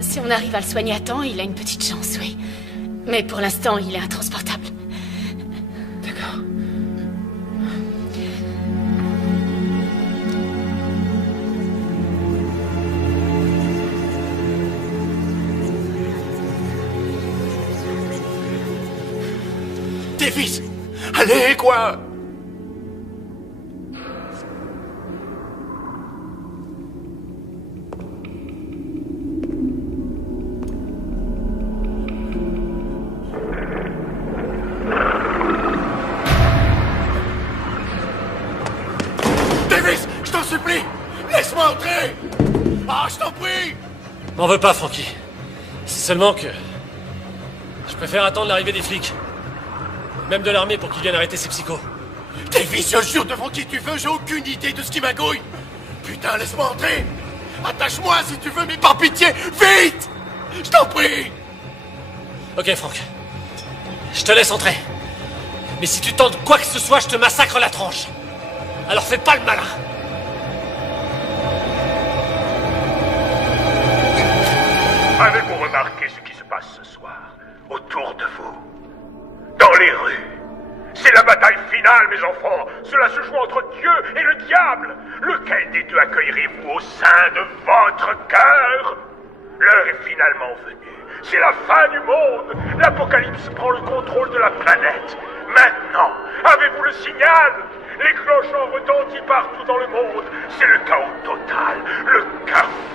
Si on arrive à le soigner à temps, il a une petite chance, oui. Mais pour l'instant, il est intransportable. D'accord. Davis! Allez, quoi! Davis, je t'en supplie! Laisse-moi entrer! Ah, je t'en prie! M'en veux pas, Frankie. C'est seulement que... je préfère attendre l'arrivée des flics. Même de l'armée pour qu'ils viennent arrêter ces psychos. Davis, je jure devant qui tu veux, j'ai aucune idée de ce qui m'agouille! Putain, laisse-moi entrer! Attache-moi si tu veux, mais par pitié, vite! Je t'en prie! Ok, Franck. Je te laisse entrer. Mais si tu tentes quoi que ce soit, je te massacre la tronche. Alors fais pas le malin. Avez-vous remarqué ce qui se passe ce soir autour de vous? Dans les rues, c'est la bataille finale, mes enfants. Cela se joue entre Dieu et le diable. Lequel des deux accueillerez-vous au sein de votre cœur? L'heure est finalement venue. C'est la fin du monde. L'Apocalypse prend le contrôle de la planète. Maintenant, avez-vous le signal? Les cloches ont retenti partout dans le monde. C'est le chaos total. Le chaos.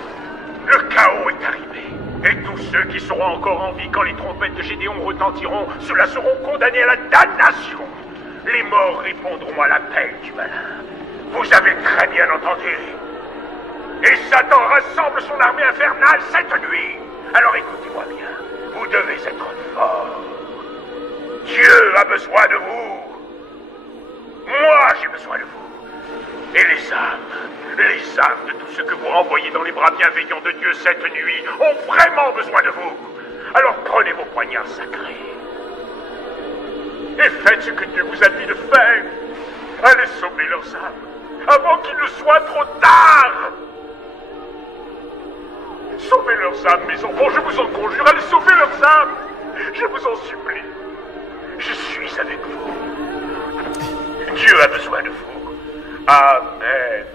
Le chaos est arrivé. Et tous ceux qui seront encore en vie quand les trompettes de Gédéon retentiront, ceux-là seront condamnés à la damnation. Les morts répondront à l'appel du malin. Vous avez très bien entendu. Et Satan rassemble son armée infernale cette nuit. Alors écoutez-moi bien. Vous devez être forts. Dieu a besoin de vous. Moi, j'ai besoin de vous. Et les âmes de tous ceux que vous renvoyez dans les bras bienveillants de Dieu cette nuit ont vraiment besoin de vous. Alors prenez vos poignards sacrés. Et faites ce que Dieu vous a dit de faire. Allez sauver leurs âmes, avant qu'il ne soit trop tard. Sauvez leurs âmes, mes enfants, je vous en conjure. Allez sauver leurs âmes. Je vous en supplie. Je suis avec vous. Dieu a besoin de vous. Amen.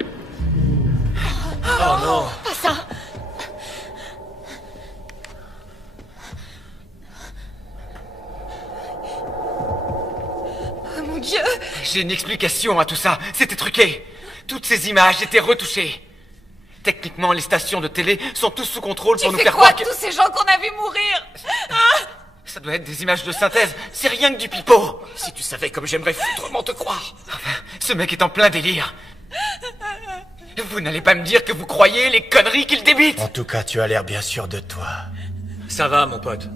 Oh non. Pas ça. Oh mon Dieu. J'ai une explication à tout ça. C'était truqué. Toutes ces images étaient retouchées. Techniquement, les stations de télé sont tous sous contrôle pour nous faire croire que... tous ces gens qu'on a vus mourir? Ça doit être des images de synthèse. C'est rien que du pipeau. Si tu savais comme j'aimerais foutrement te croire. Enfin, ce mec est en plein délire. Vous n'allez pas me dire que vous croyez les conneries qu'il débite? En tout cas, tu as l'air bien sûr de toi. Ça va, mon pote.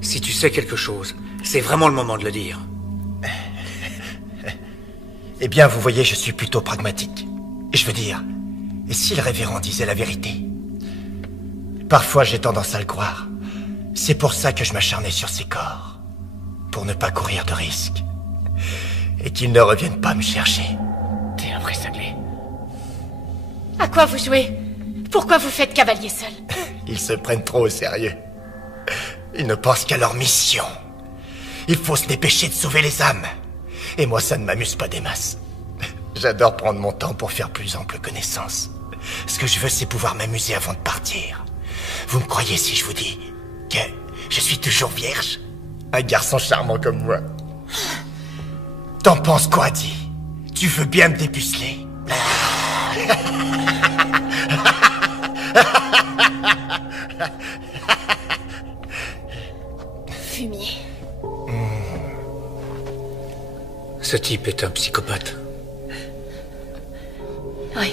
Si tu sais quelque chose, c'est vraiment le moment de le dire. Eh bien, vous voyez, je suis plutôt pragmatique. Je veux dire, et si le révérend disait la vérité? Parfois, j'ai tendance à le croire. C'est pour ça que je m'acharnais sur ces corps. Pour ne pas courir de risques. Et qu'ils ne reviennent pas me chercher. T'es un vrai cinglé. À quoi vous jouez? Pourquoi vous faites cavalier seul? Ils se prennent trop au sérieux. Ils ne pensent qu'à leur mission. Il faut se dépêcher de sauver les âmes. Et moi, ça ne m'amuse pas des masses. J'adore prendre mon temps pour faire plus ample connaissance. Ce que je veux, c'est pouvoir m'amuser avant de partir. Vous me croyez si je vous dis que je suis toujours vierge? Un garçon charmant comme moi. T'en penses quoi, dis? Tu veux bien me dépuceler? Fumier. Ce type est un psychopathe. Oui.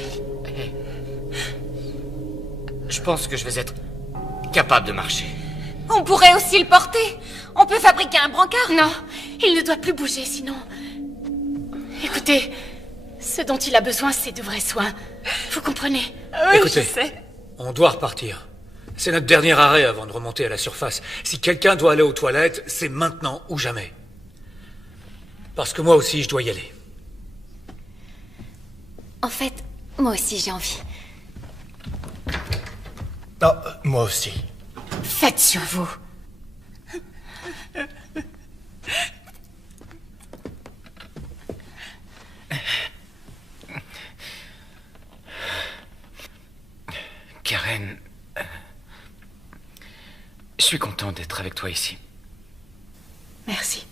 Je pense que je vais être capable de marcher. On pourrait aussi le porter. On peut fabriquer un brancard. Non, il ne doit plus bouger, sinon... Écoutez, ce dont il a besoin, c'est de vrais soins. Vous comprenez? Oui, Écoutez, je sais. on doit repartir. C'est notre dernier arrêt avant de remonter à la surface. Si quelqu'un doit aller aux toilettes, c'est maintenant ou jamais. Parce que moi aussi, je dois y aller. En fait, moi aussi j'ai envie. Non, moi aussi. Faites sur vous. Karen, je suis content d'être avec toi ici. Merci.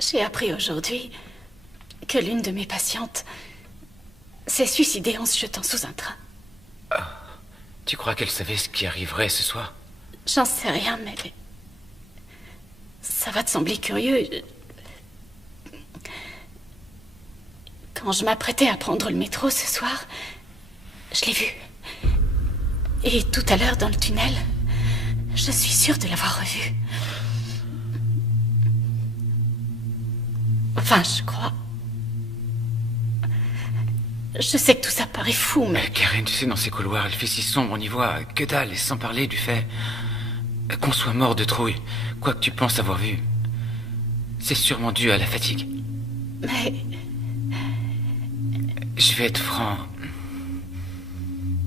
J'ai appris aujourd'hui que l'une de mes patientes s'est suicidée en se jetant sous un train. Tu crois qu'elle savait ce qui arriverait ce soir? J'en sais rien, mais... ça va te sembler curieux. Quand je m'apprêtais à prendre le métro ce soir, je l'ai vue. Et tout à l'heure, dans le tunnel, je suis sûre de l'avoir revue. Enfin, je crois. Je sais que tout ça paraît fou, mais... Karen, tu sais, dans ces couloirs, il fait si sombre, on n'y voit que dalle, et sans parler du fait qu'on soit mort de trouille. Quoi que tu penses avoir vu, c'est sûrement dû à la fatigue. Mais... Je vais être franc.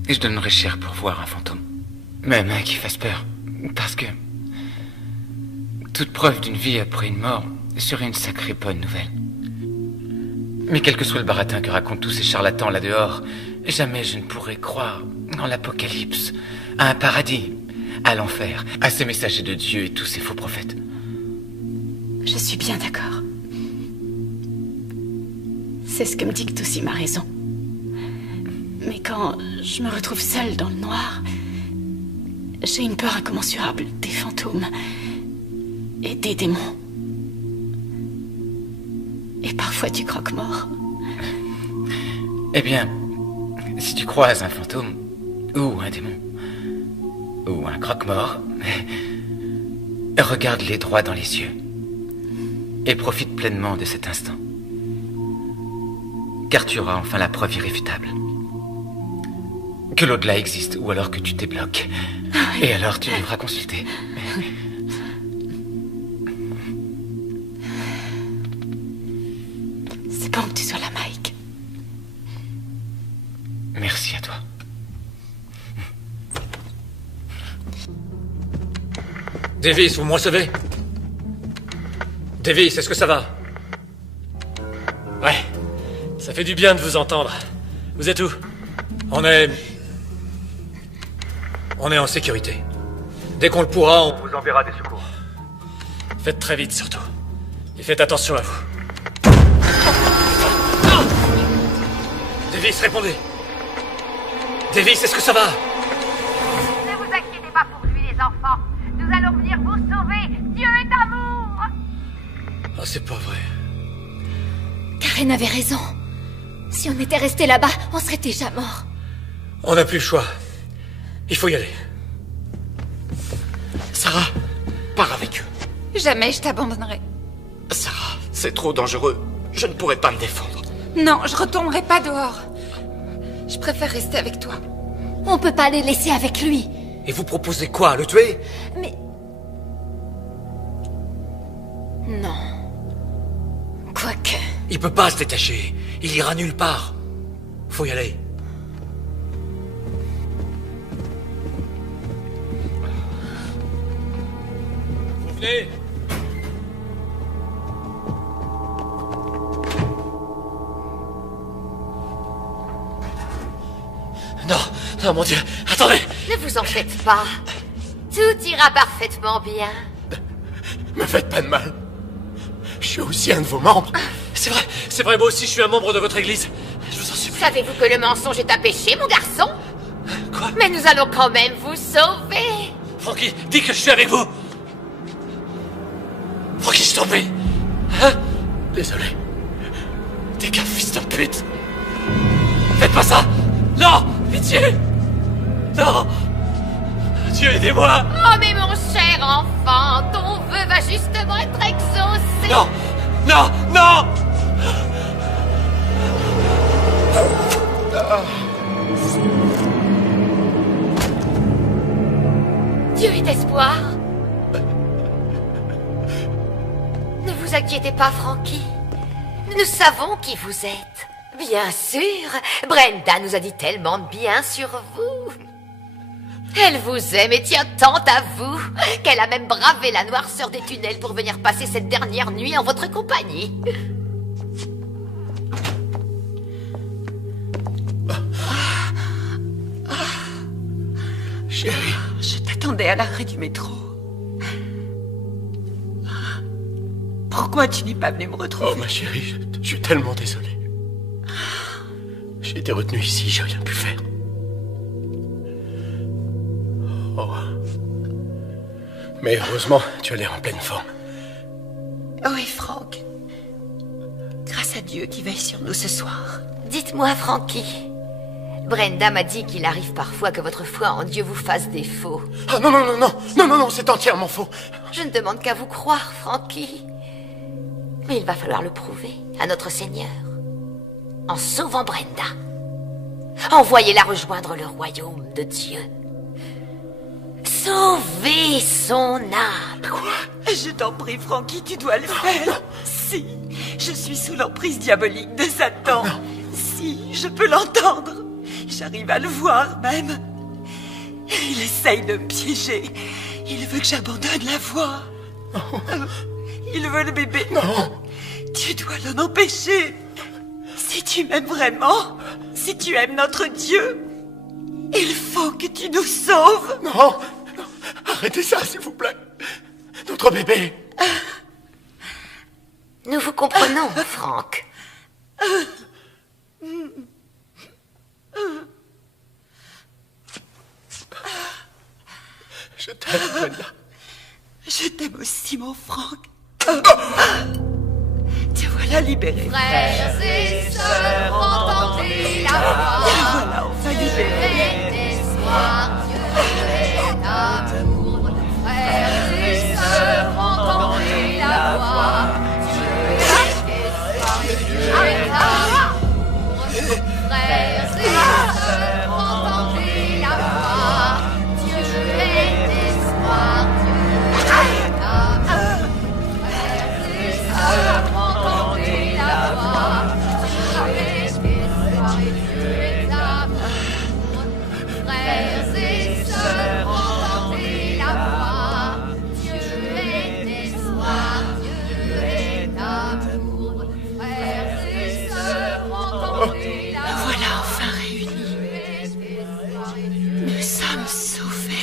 Et je donnerais cher pour voir un fantôme. Même qui fasse peur. Parce que... toute preuve d'une vie après une mort serait une sacrée bonne nouvelle. Mais quel que soit le baratin que racontent tous ces charlatans là dehors, jamais je ne pourrais croire en l'apocalypse, à un paradis, à l'enfer, à ces messagers de Dieu et tous ces faux prophètes. Je suis bien d'accord. C'est ce que me dicte aussi ma raison. Mais quand je me retrouve seule dans le noir, j'ai une peur incommensurable des fantômes et des démons. Et parfois du croque-mort. Eh bien, si tu croises un fantôme, ou un démon, ou un croque-mort, regarde-les droit dans les yeux. Et profite pleinement de cet instant. Car tu auras enfin la preuve irréfutable. Que l'au-delà existe, ou alors que tu débloques. Et alors tu devras consulter. C'est bon que tu sois là, Mike. Merci à toi. Davis, vous me recevez? Davis, est-ce que ça va? Ouais, ça fait du bien de vous entendre. Vous êtes où? On est en sécurité. Dès qu'on le pourra, on vous enverra des secours. Faites très vite, surtout. Et faites attention à vous. Davis, répondez. Davis, est-ce que ça va? Ne vous inquiétez pas pour lui, les enfants. Nous allons venir vous sauver. Dieu est amour. Ah, c'est pas vrai. Karen avait raison. Si on était resté là-bas, on serait déjà mort. On n'a plus le choix. Il faut y aller. Sarah, pars avec eux. Jamais je t'abandonnerai. Sarah, c'est trop dangereux. Je ne pourrai pas me défendre. Non, je retournerai pas dehors. Je préfère rester avec toi. On peut pas les laisser avec lui. Et vous proposez quoi, le tuer? Mais... non. Quoique... Il peut pas se détacher. Il ira nulle part. Faut y aller. Vous venez? Non, non, mon Dieu, attendez! Ne vous en faites pas. Tout ira parfaitement bien. Me faites pas de mal. Je suis aussi un de vos membres. C'est vrai, moi aussi je suis un membre de votre église. Je vous en supplie. Savez-vous que le mensonge est un péché, mon garçon? Quoi? Mais nous allons quand même vous sauver. Frankie, dis que je suis avec vous. Frankie, je t'en prie. Hein? Désolé. T'es qu'un fils de pute. Faites pas ça. Non, pitié. Non. Dieu, aidez-moi. Oh, mais mon cher enfant, ton vœu va justement être exaucé. Non, non, non. Dieu est espoir. Ne vous inquiétez pas, Frankie. Nous savons qui vous êtes. Bien sûr, Brenda nous a dit tellement de bien sur vous. Elle vous aime et tient tant à vous qu'elle a même bravé la noirceur des tunnels pour venir passer cette dernière nuit en votre compagnie. Chérie. Je t'attendais à l'arrêt du métro. Pourquoi tu n'es pas venu me retrouver? Oh, ma chérie, je suis tellement désolé. J'ai été retenu ici, j'ai rien pu faire. Oh. Mais heureusement, tu as l'air en pleine forme. Oui, Franck. Grâce à Dieu qui veille sur nous ce soir. Dites-moi, Frankie. Brenda m'a dit qu'il arrive parfois que votre foi en Dieu vous fasse défaut. Ah non, non, non, non, non, non, non, c'est entièrement faux. Je ne demande qu'à vous croire, Frankie. Mais il va falloir le prouver à notre Seigneur. En sauvant Brenda. Envoyez-la rejoindre le royaume de Dieu. Sauvez son âme. Quoi? Je t'en prie, Frankie, tu dois le faire. Si, je suis sous l'emprise diabolique de Satan. Si, je peux l'entendre. J'arrive à le voir même. Il essaye de me piéger. Il veut que j'abandonne la voie. Il veut le bébé. Non. Tu dois l'en empêcher. Si tu m'aimes vraiment, si tu aimes notre Dieu, il faut que tu nous sauves. Non. Arrêtez ça, s'il vous plaît. Notre bébé. Nous vous comprenons, Franck. Je t'aime, Brenda. Je t'aime aussi, mon Franck. Te voilà libéré. Frères et sœurs, entendez la voix. Te voilà enfin libéré. D'espoir, Dieu est amour. Frères et sœurs, entendez la voix. Dieu est espoir, Dieu est amour. Frères et sœurs, entendez la voix. Dieu est espoir, Dieu est amour. Frères et sœurs, entendez la voix. Dieu est espoir et Dieu est amour. Frères et sœurs, entendez la voix. Dieu est espoir, Dieu est amour. Frères et sœurs, entendez la voix. Nous voilà enfin réunis. Nous sommes sauvés.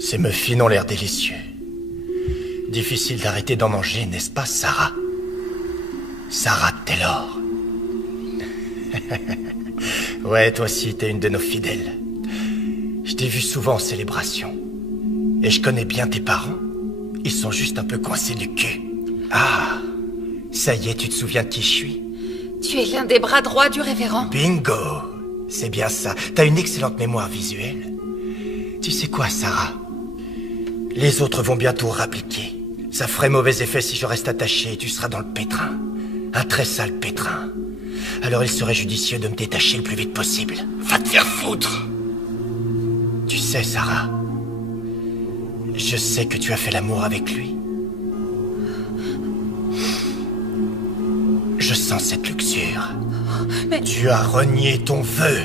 Ces muffins ont l'air délicieux. Difficile d'arrêter d'en manger, n'est-ce pas, Sarah? Sarah Taylor. Ouais, toi aussi, t'es une de nos fidèles. Je t'ai vu souvent en célébration. Et je connais bien tes parents. Ils sont juste un peu coincés du cul. Ah, ça y est, tu te souviens de qui je suis? Tu es l'un des bras droits du révérend. Bingo! C'est bien ça. T'as une excellente mémoire visuelle. Tu sais quoi, Sarah? Les autres vont bientôt rappliquer. Ça ferait mauvais effet si je reste attaché et tu seras dans le pétrin. Un très sale pétrin. Alors il serait judicieux de me détacher le plus vite possible. Va te faire foutre! Tu sais, Sarah, je sais que tu as fait l'amour avec lui. Je sens cette luxure. Mais... Tu as renié ton vœu.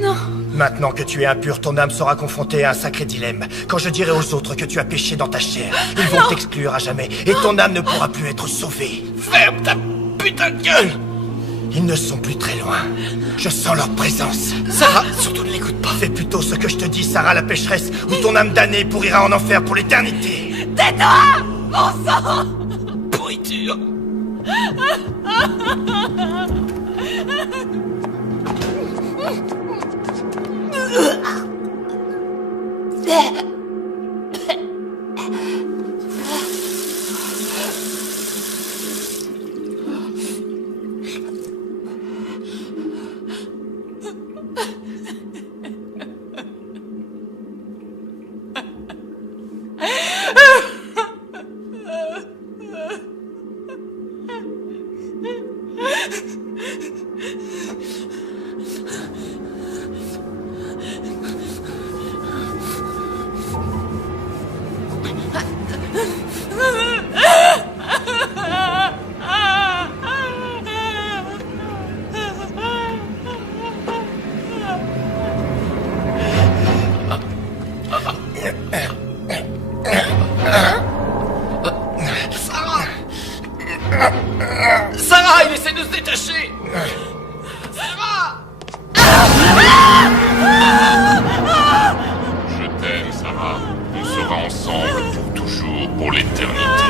Non. Maintenant que tu es impur, ton âme sera confrontée à un sacré dilemme. Quand je dirai aux autres que tu as péché dans ta chair, ils vont t'exclure à jamais et ton âme ne pourra plus être sauvée. Ferme ta putain de gueule! Ils ne sont plus très loin. Je sens leur présence. Sarah, surtout ne l'écoute pas. Fais plutôt ce que je te dis, Sarah la pécheresse, ou ton âme damnée pourrira en enfer pour l'éternité. Tais-toi, mon sang! Pourriture! Sarah, il essaie de se détacher. Sarah! Je t'aime, Sarah. On sera ensemble pour toujours, pour l'éternité.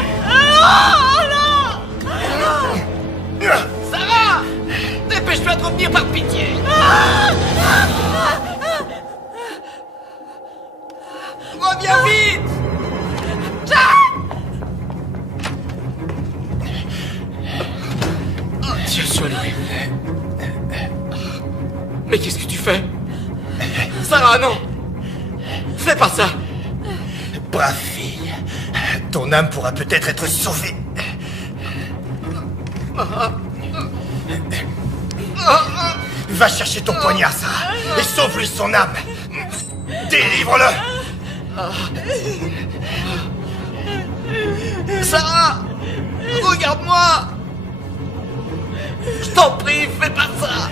Sarah! Dépêche-toi de revenir par pitié. Reviens vite! Dieu soit loué. Mais qu'est-ce que tu fais? Sarah! Sarah, non! Fais pas ça! Brave fille. Ton âme pourra peut-être être sauvée. Va chercher ton poignard, Sarah, et sauve-lui son âme. Délivre-le. Sarah! Regarde-moi! Je t'en prie, fais pas ça!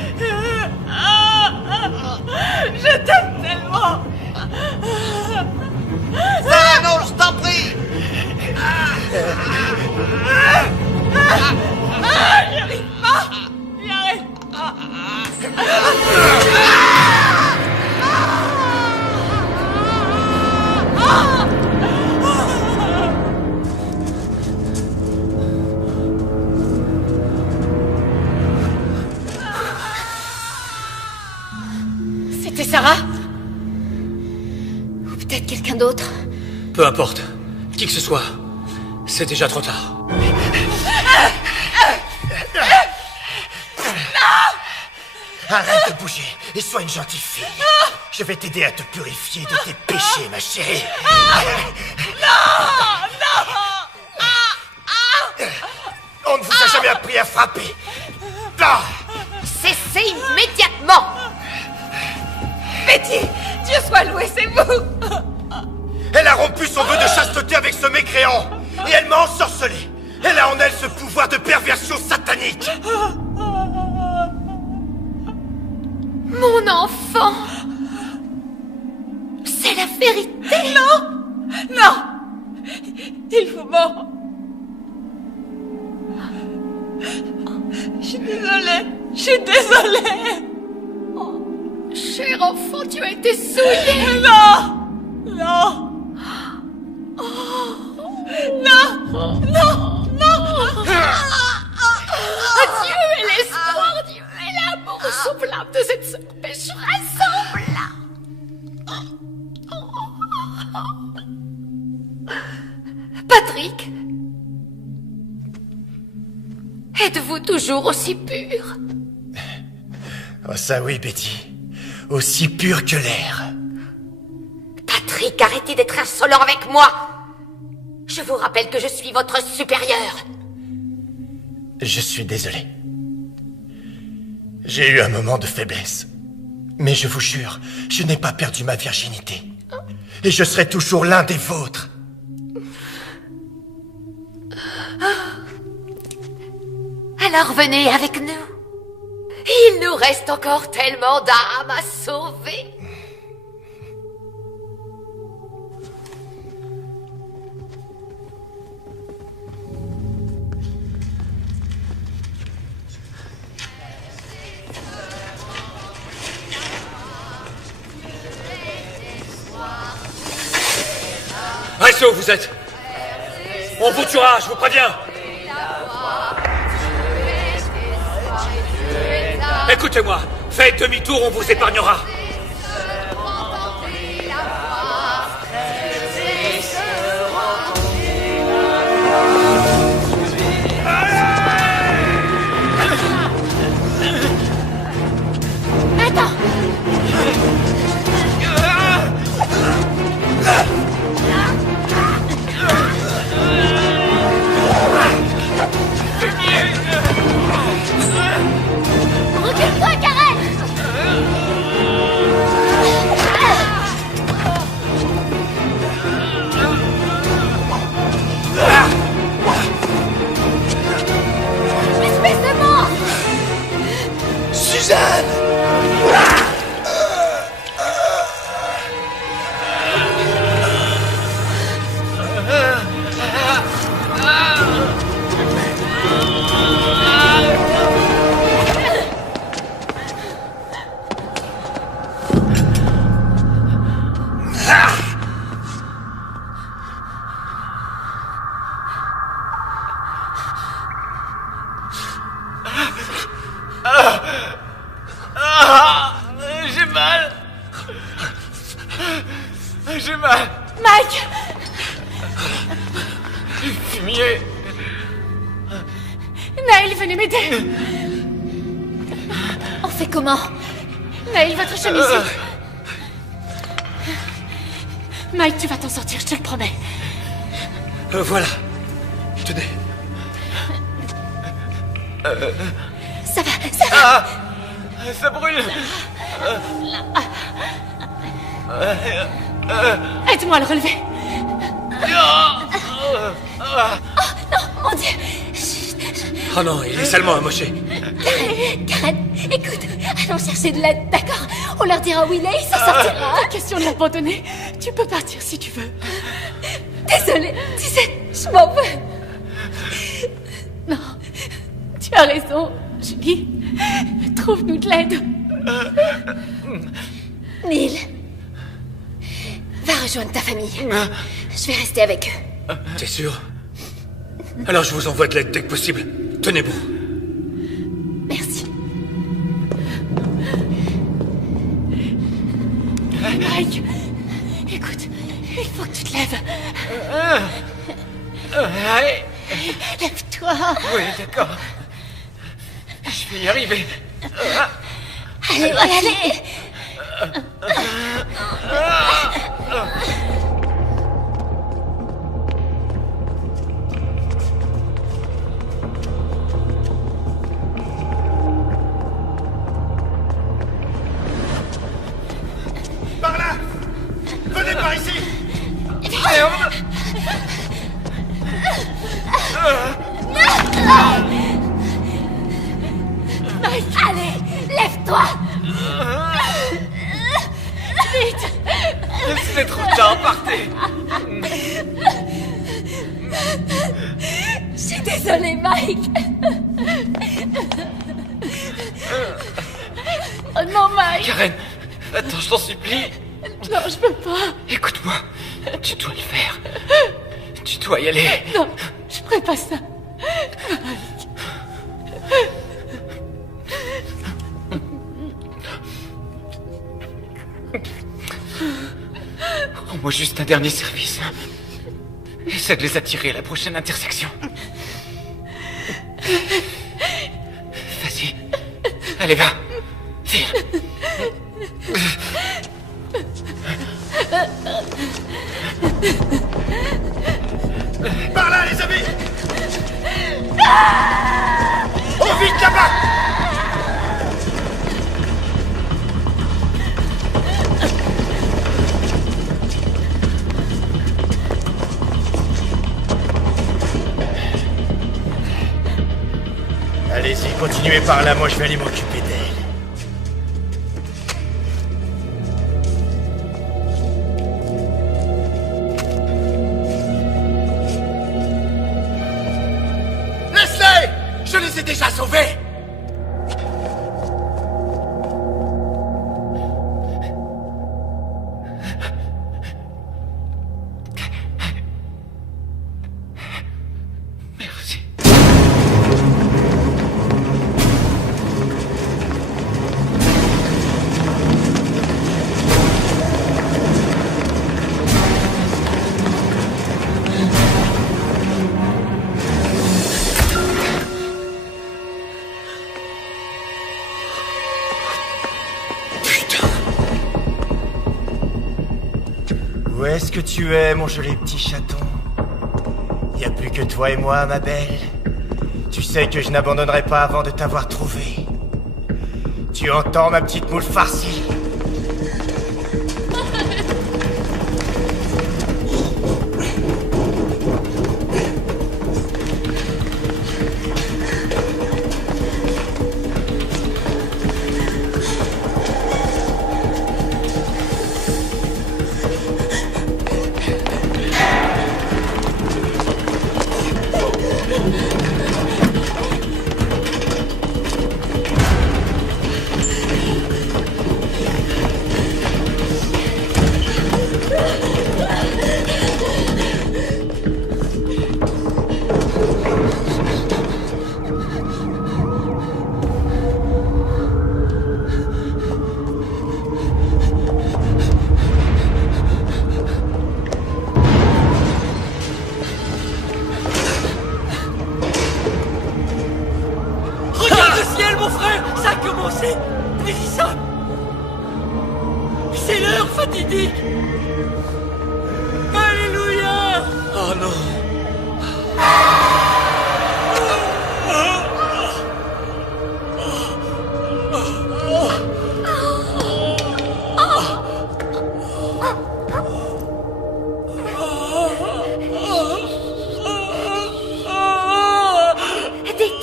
Je t'aime tellement! Sarah, non, je t'en prie! J'y arrive pas! J'y arrive pas! C'était Sarah? Ou peut-être quelqu'un d'autre? Peu importe. Qui que ce soit. C'est déjà trop tard. Arrête de bouger et sois une gentille fille. Je vais t'aider à te purifier de tes péchés, ma chérie. On ne vous a jamais appris à frapper. Cessez immédiatement! Betty, Dieu soit loué, c'est vous! Elle a rompu son vœu de chasteté avec ce mécréant. Et elle m'a ensorcelé. Elle a en elle ce pouvoir de perversion satanique. Mon enfant! C'est la vérité! Non! Non! Il vous ment! Je suis désolée! Je suis désolée! Cher enfant, tu as été souillé! Non! Non! Non! Non! Non! Dieu est l'espoir, Dieu est l'amour soufflable de cette sœur pécheresse. Patrick, êtes-vous toujours aussi pur? Oh ça oui, Betty. Aussi pur que l'air. Patrick, arrêtez d'être insolent avec moi. Je vous rappelle que je suis votre supérieur. Je suis désolé. J'ai eu un moment de faiblesse. Mais je vous jure, je n'ai pas perdu ma virginité. Et je serai toujours l'un des vôtres. Alors venez avec nous. Il nous reste encore tellement d'âmes à sauver. Restez où vous êtes. On vous tuera, je vous préviens. Écoutez-moi, faites demi-tour, on vous épargnera. Attends! Recule-toi, Karen! Espèce de mort! Suzanne! J'ai mal. J'ai mal. Mike! Fumier. Naël, venez m'aider! On fait comment? Naël, votre chemise. Mike, tu vas t'en sortir, je te le promets. Voilà. Tenez. Ça va, ça va. Ah, ça brûle. Aide-moi à le relever. Oh non, mon Dieu. Oh non, il est salement amoché. Karen, écoute, allons chercher de l'aide, d'accord? On leur dira où il est, il s'en sortira. Pas question de l'abandonner. Tu peux partir si tu veux. Désolée, tu sais, je m'en veux. Non, tu as raison, Julie. Trouve-nous de l'aide. Neil, va rejoindre ta famille. Je vais rester avec eux. T'es sûr? Alors je vous envoie de l'aide dès que possible. Tenez bon. Merci. Mike, écoute, il faut que tu te lèves. Lève-toi. Oui, d'accord. Je vais y arriver. Allez, allez. Par là! Venez par ici! Mike, allez, lève-toi. Vite. C'est trop tard, partez. Je suis désolée, Mike. Oh non, Mike. Karen, attends, je t'en supplie. Non, je peux pas. Écoute-moi, tu dois le faire. Tu dois y aller. Non, je ferai pas ça. Mike. Rends-moi juste un dernier service. Essaie de les attirer à la prochaine intersection. Vas-y. Allez, va. File. Par là, les amis! Oh, vite là-bas! Allez-y, continuez par là, moi je vais aller m'occuper d'elle. Laisse-les! Je les ai déjà sauvés! Merci. Où est-ce que tu es, mon joli petit chaton? Y a plus que toi et moi, ma belle. Tu sais que je n'abandonnerai pas avant de t'avoir trouvé. Tu entends, ma petite moule farcie?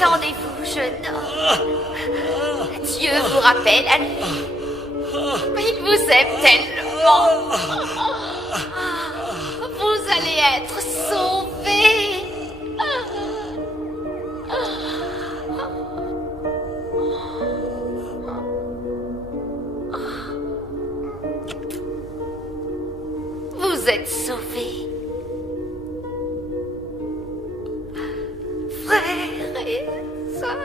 Détendez-vous, jeune homme. Dieu vous rappelle à lui. Il vous aime tellement. Vous allez être sauvés. Vous êtes sauvés. Frères et sœurs,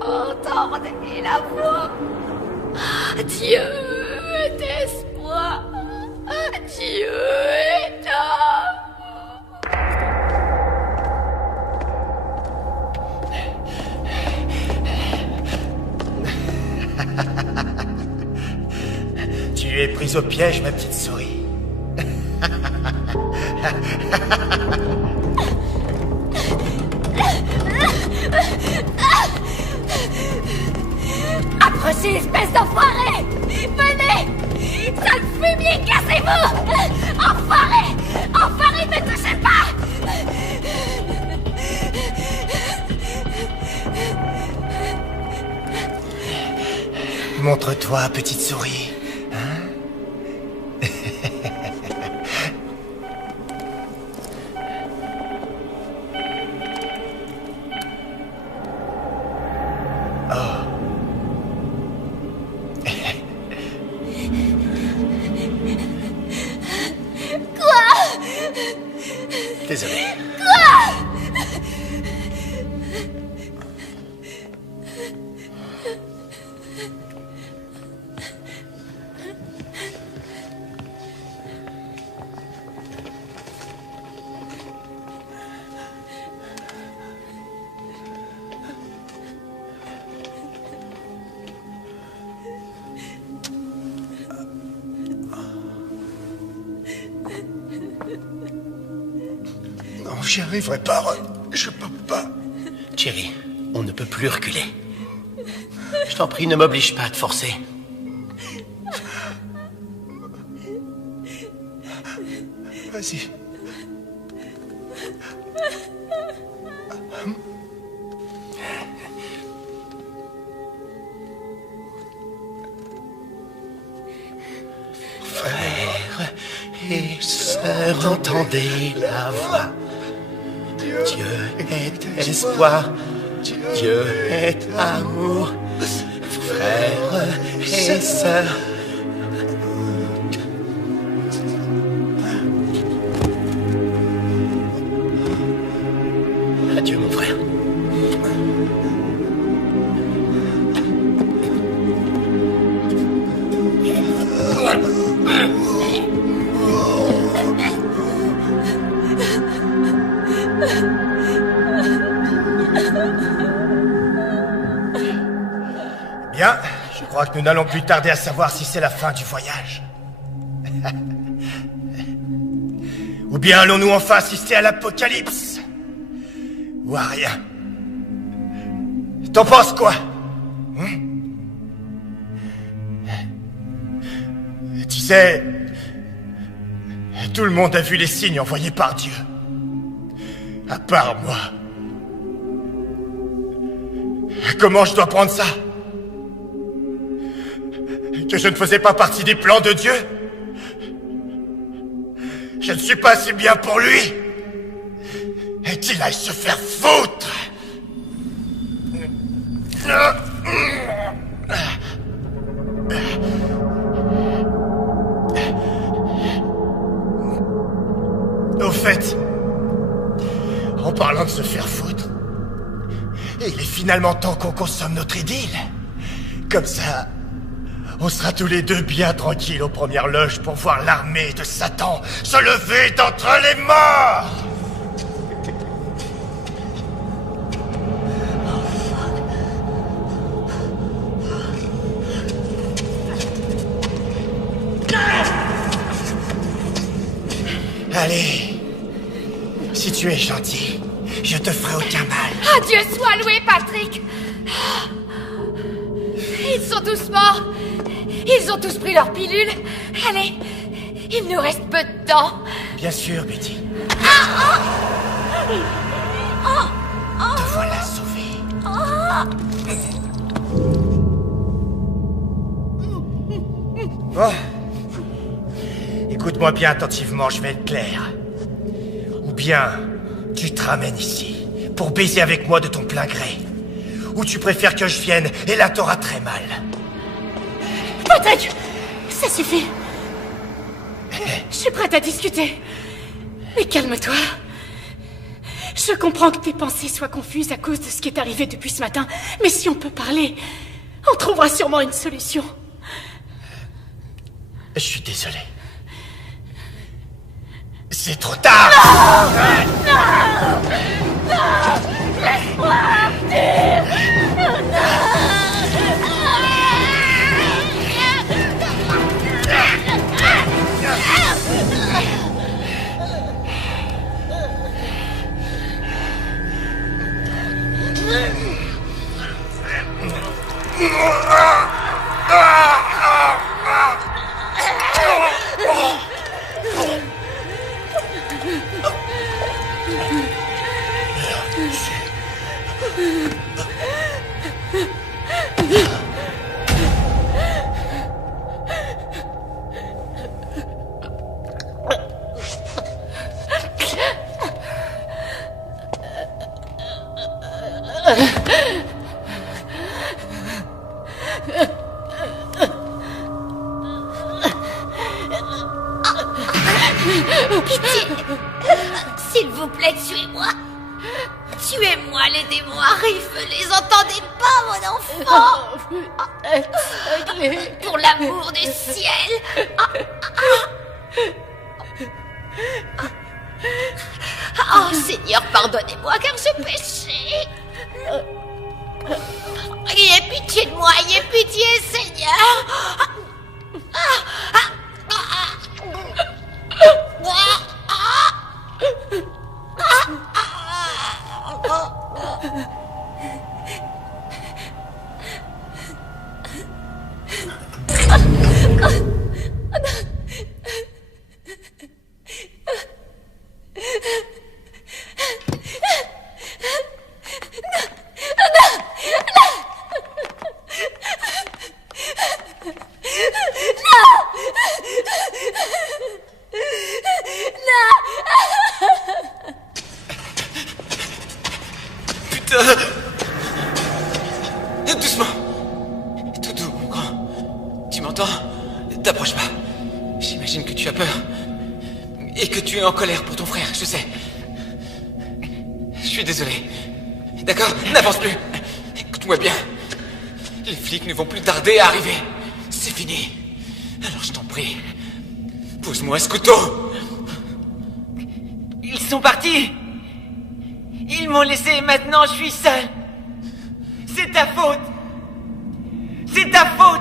entendez la voix. Dieu est espoir. Dieu est Tu es prise au piège, ma petite souris. Approchez, espèce d'enfoiré! Venez! Sale fumier, cassez-vous! Enfoiré! Enfoiré, ne touchez pas! Montre-toi, petite souris. Hein? Désolé. Non, j'y arriverai pas, Ron. Je peux pas. Jerry, on ne peut plus reculer. Je t'en prie, ne m'oblige pas à te forcer. Vas-y. Frères et sœurs, entendez la voix. Dieu est espoir, Dieu est amour. Frères et sœurs. Adieu, mon frère. Bien, je crois que nous n'allons plus tarder à savoir si c'est la fin du voyage. Ou bien allons-nous enfin assister à l'apocalypse? Ou à rien? T'en penses quoi? Tu sais, tout le monde a vu les signes envoyés par Dieu. À part moi. Comment je dois prendre ça? Que je ne faisais pas partie des plans de Dieu? Je ne suis pas assez bien pour lui? Et qu'il aille se faire foutre! Au fait, en parlant de se faire foutre, il est finalement temps qu'on consomme notre idylle. Comme ça, on sera tous les deux bien tranquilles aux premières loges pour voir l'armée de Satan se lever d'entre les morts. Allez, si tu es gentil, je te ferai aucun mal. Ah, Dieu soit loué, Patrick! Ils sont tous morts. Ils ont tous pris leur pilule. Allez, il nous reste peu de temps. Bien sûr, Betty. Oh, Bon. Écoute-moi bien attentivement, je vais être clair. Ou bien, tu te ramènes ici, pour baiser avec moi de ton plein gré. Ou tu préfères que je vienne, et là t'auras très mal. Patrick, ça suffit. Je suis prête à discuter. Mais calme-toi. Je comprends que tes pensées soient confuses à cause de ce qui est arrivé depuis ce matin. Mais si on peut parler, on trouvera sûrement une solution. Je suis désolé. C'est trop tard. Non, laisse-moi partir. Pitié. S'il vous plaît, tuez-moi. Tuez-moi, les démons arrivent. Les entendez pas, mon enfant? Pour l'amour du ciel. Oh, Seigneur, pardonnez-moi car j'ai péché. Ayez pitié de moi, ayez pitié, Seigneur. Doucement. Tout doux, mon grand. Tu m'entends? T'approches pas. J'imagine que tu as peur. Et que tu es en colère pour ton frère, je sais. Je suis désolé. D'accord? N'avance plus. Écoute-moi bien. Les flics ne vont plus tarder à arriver. C'est fini. Alors je t'en prie. Pose-moi ce couteau. Ils sont partis. Ils m'ont laissé et maintenant je suis seul. C'est ta faute. C'est ta faute.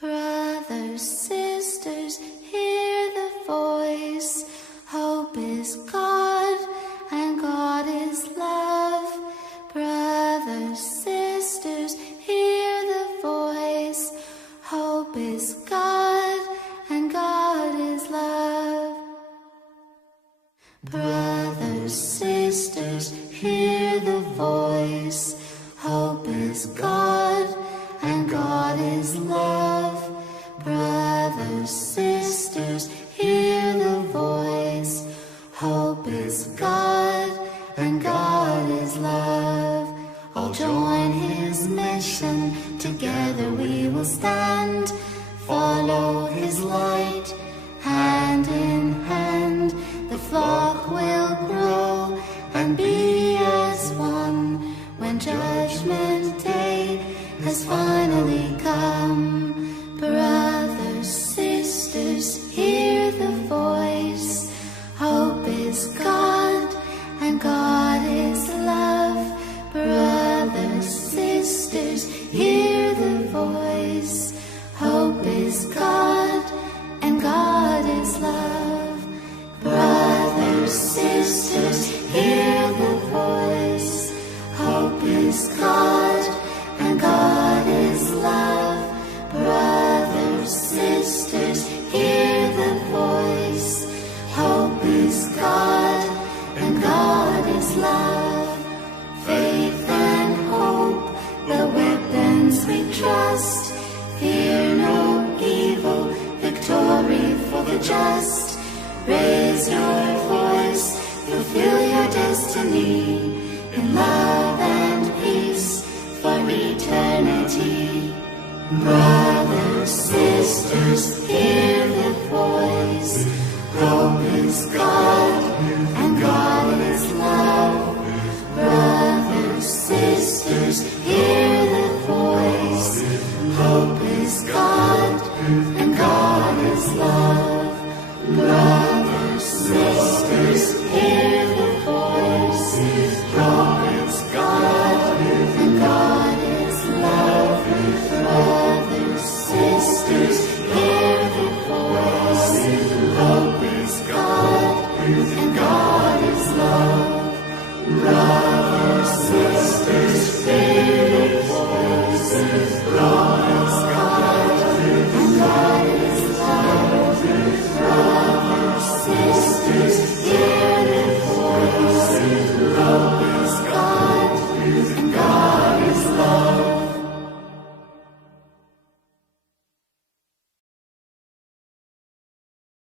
Brothers, sisters, hear the voice. Hope is God, and God is love. Brothers, sisters, hear the voice. Hope is God, and God is love. Brothers, sisters, hear the voice. Hope is God, and God is love. Brothers, sisters, hear the voice. Hope is God, and God is love. All join His mission, together we will stand. Follow His light, hand in hand. The flock will grow and be as one when Judgment Day has finally come. Brothers, sisters, hear the voice. Hope is God, and God is love. Brothers, sisters, hear the voice. Hope is God, and God is love. Brothers, sisters, hear the voice. Hope is God, and God is love. Brothers, sisters, hear the voice. Hope is God, and God is love. Faith and hope, the weapons we trust. Fear no evil, victory for the just. Raise your voice, fulfill your destiny. In love and peace for eternity. Brothers, sisters, hear the voice. Hope is God.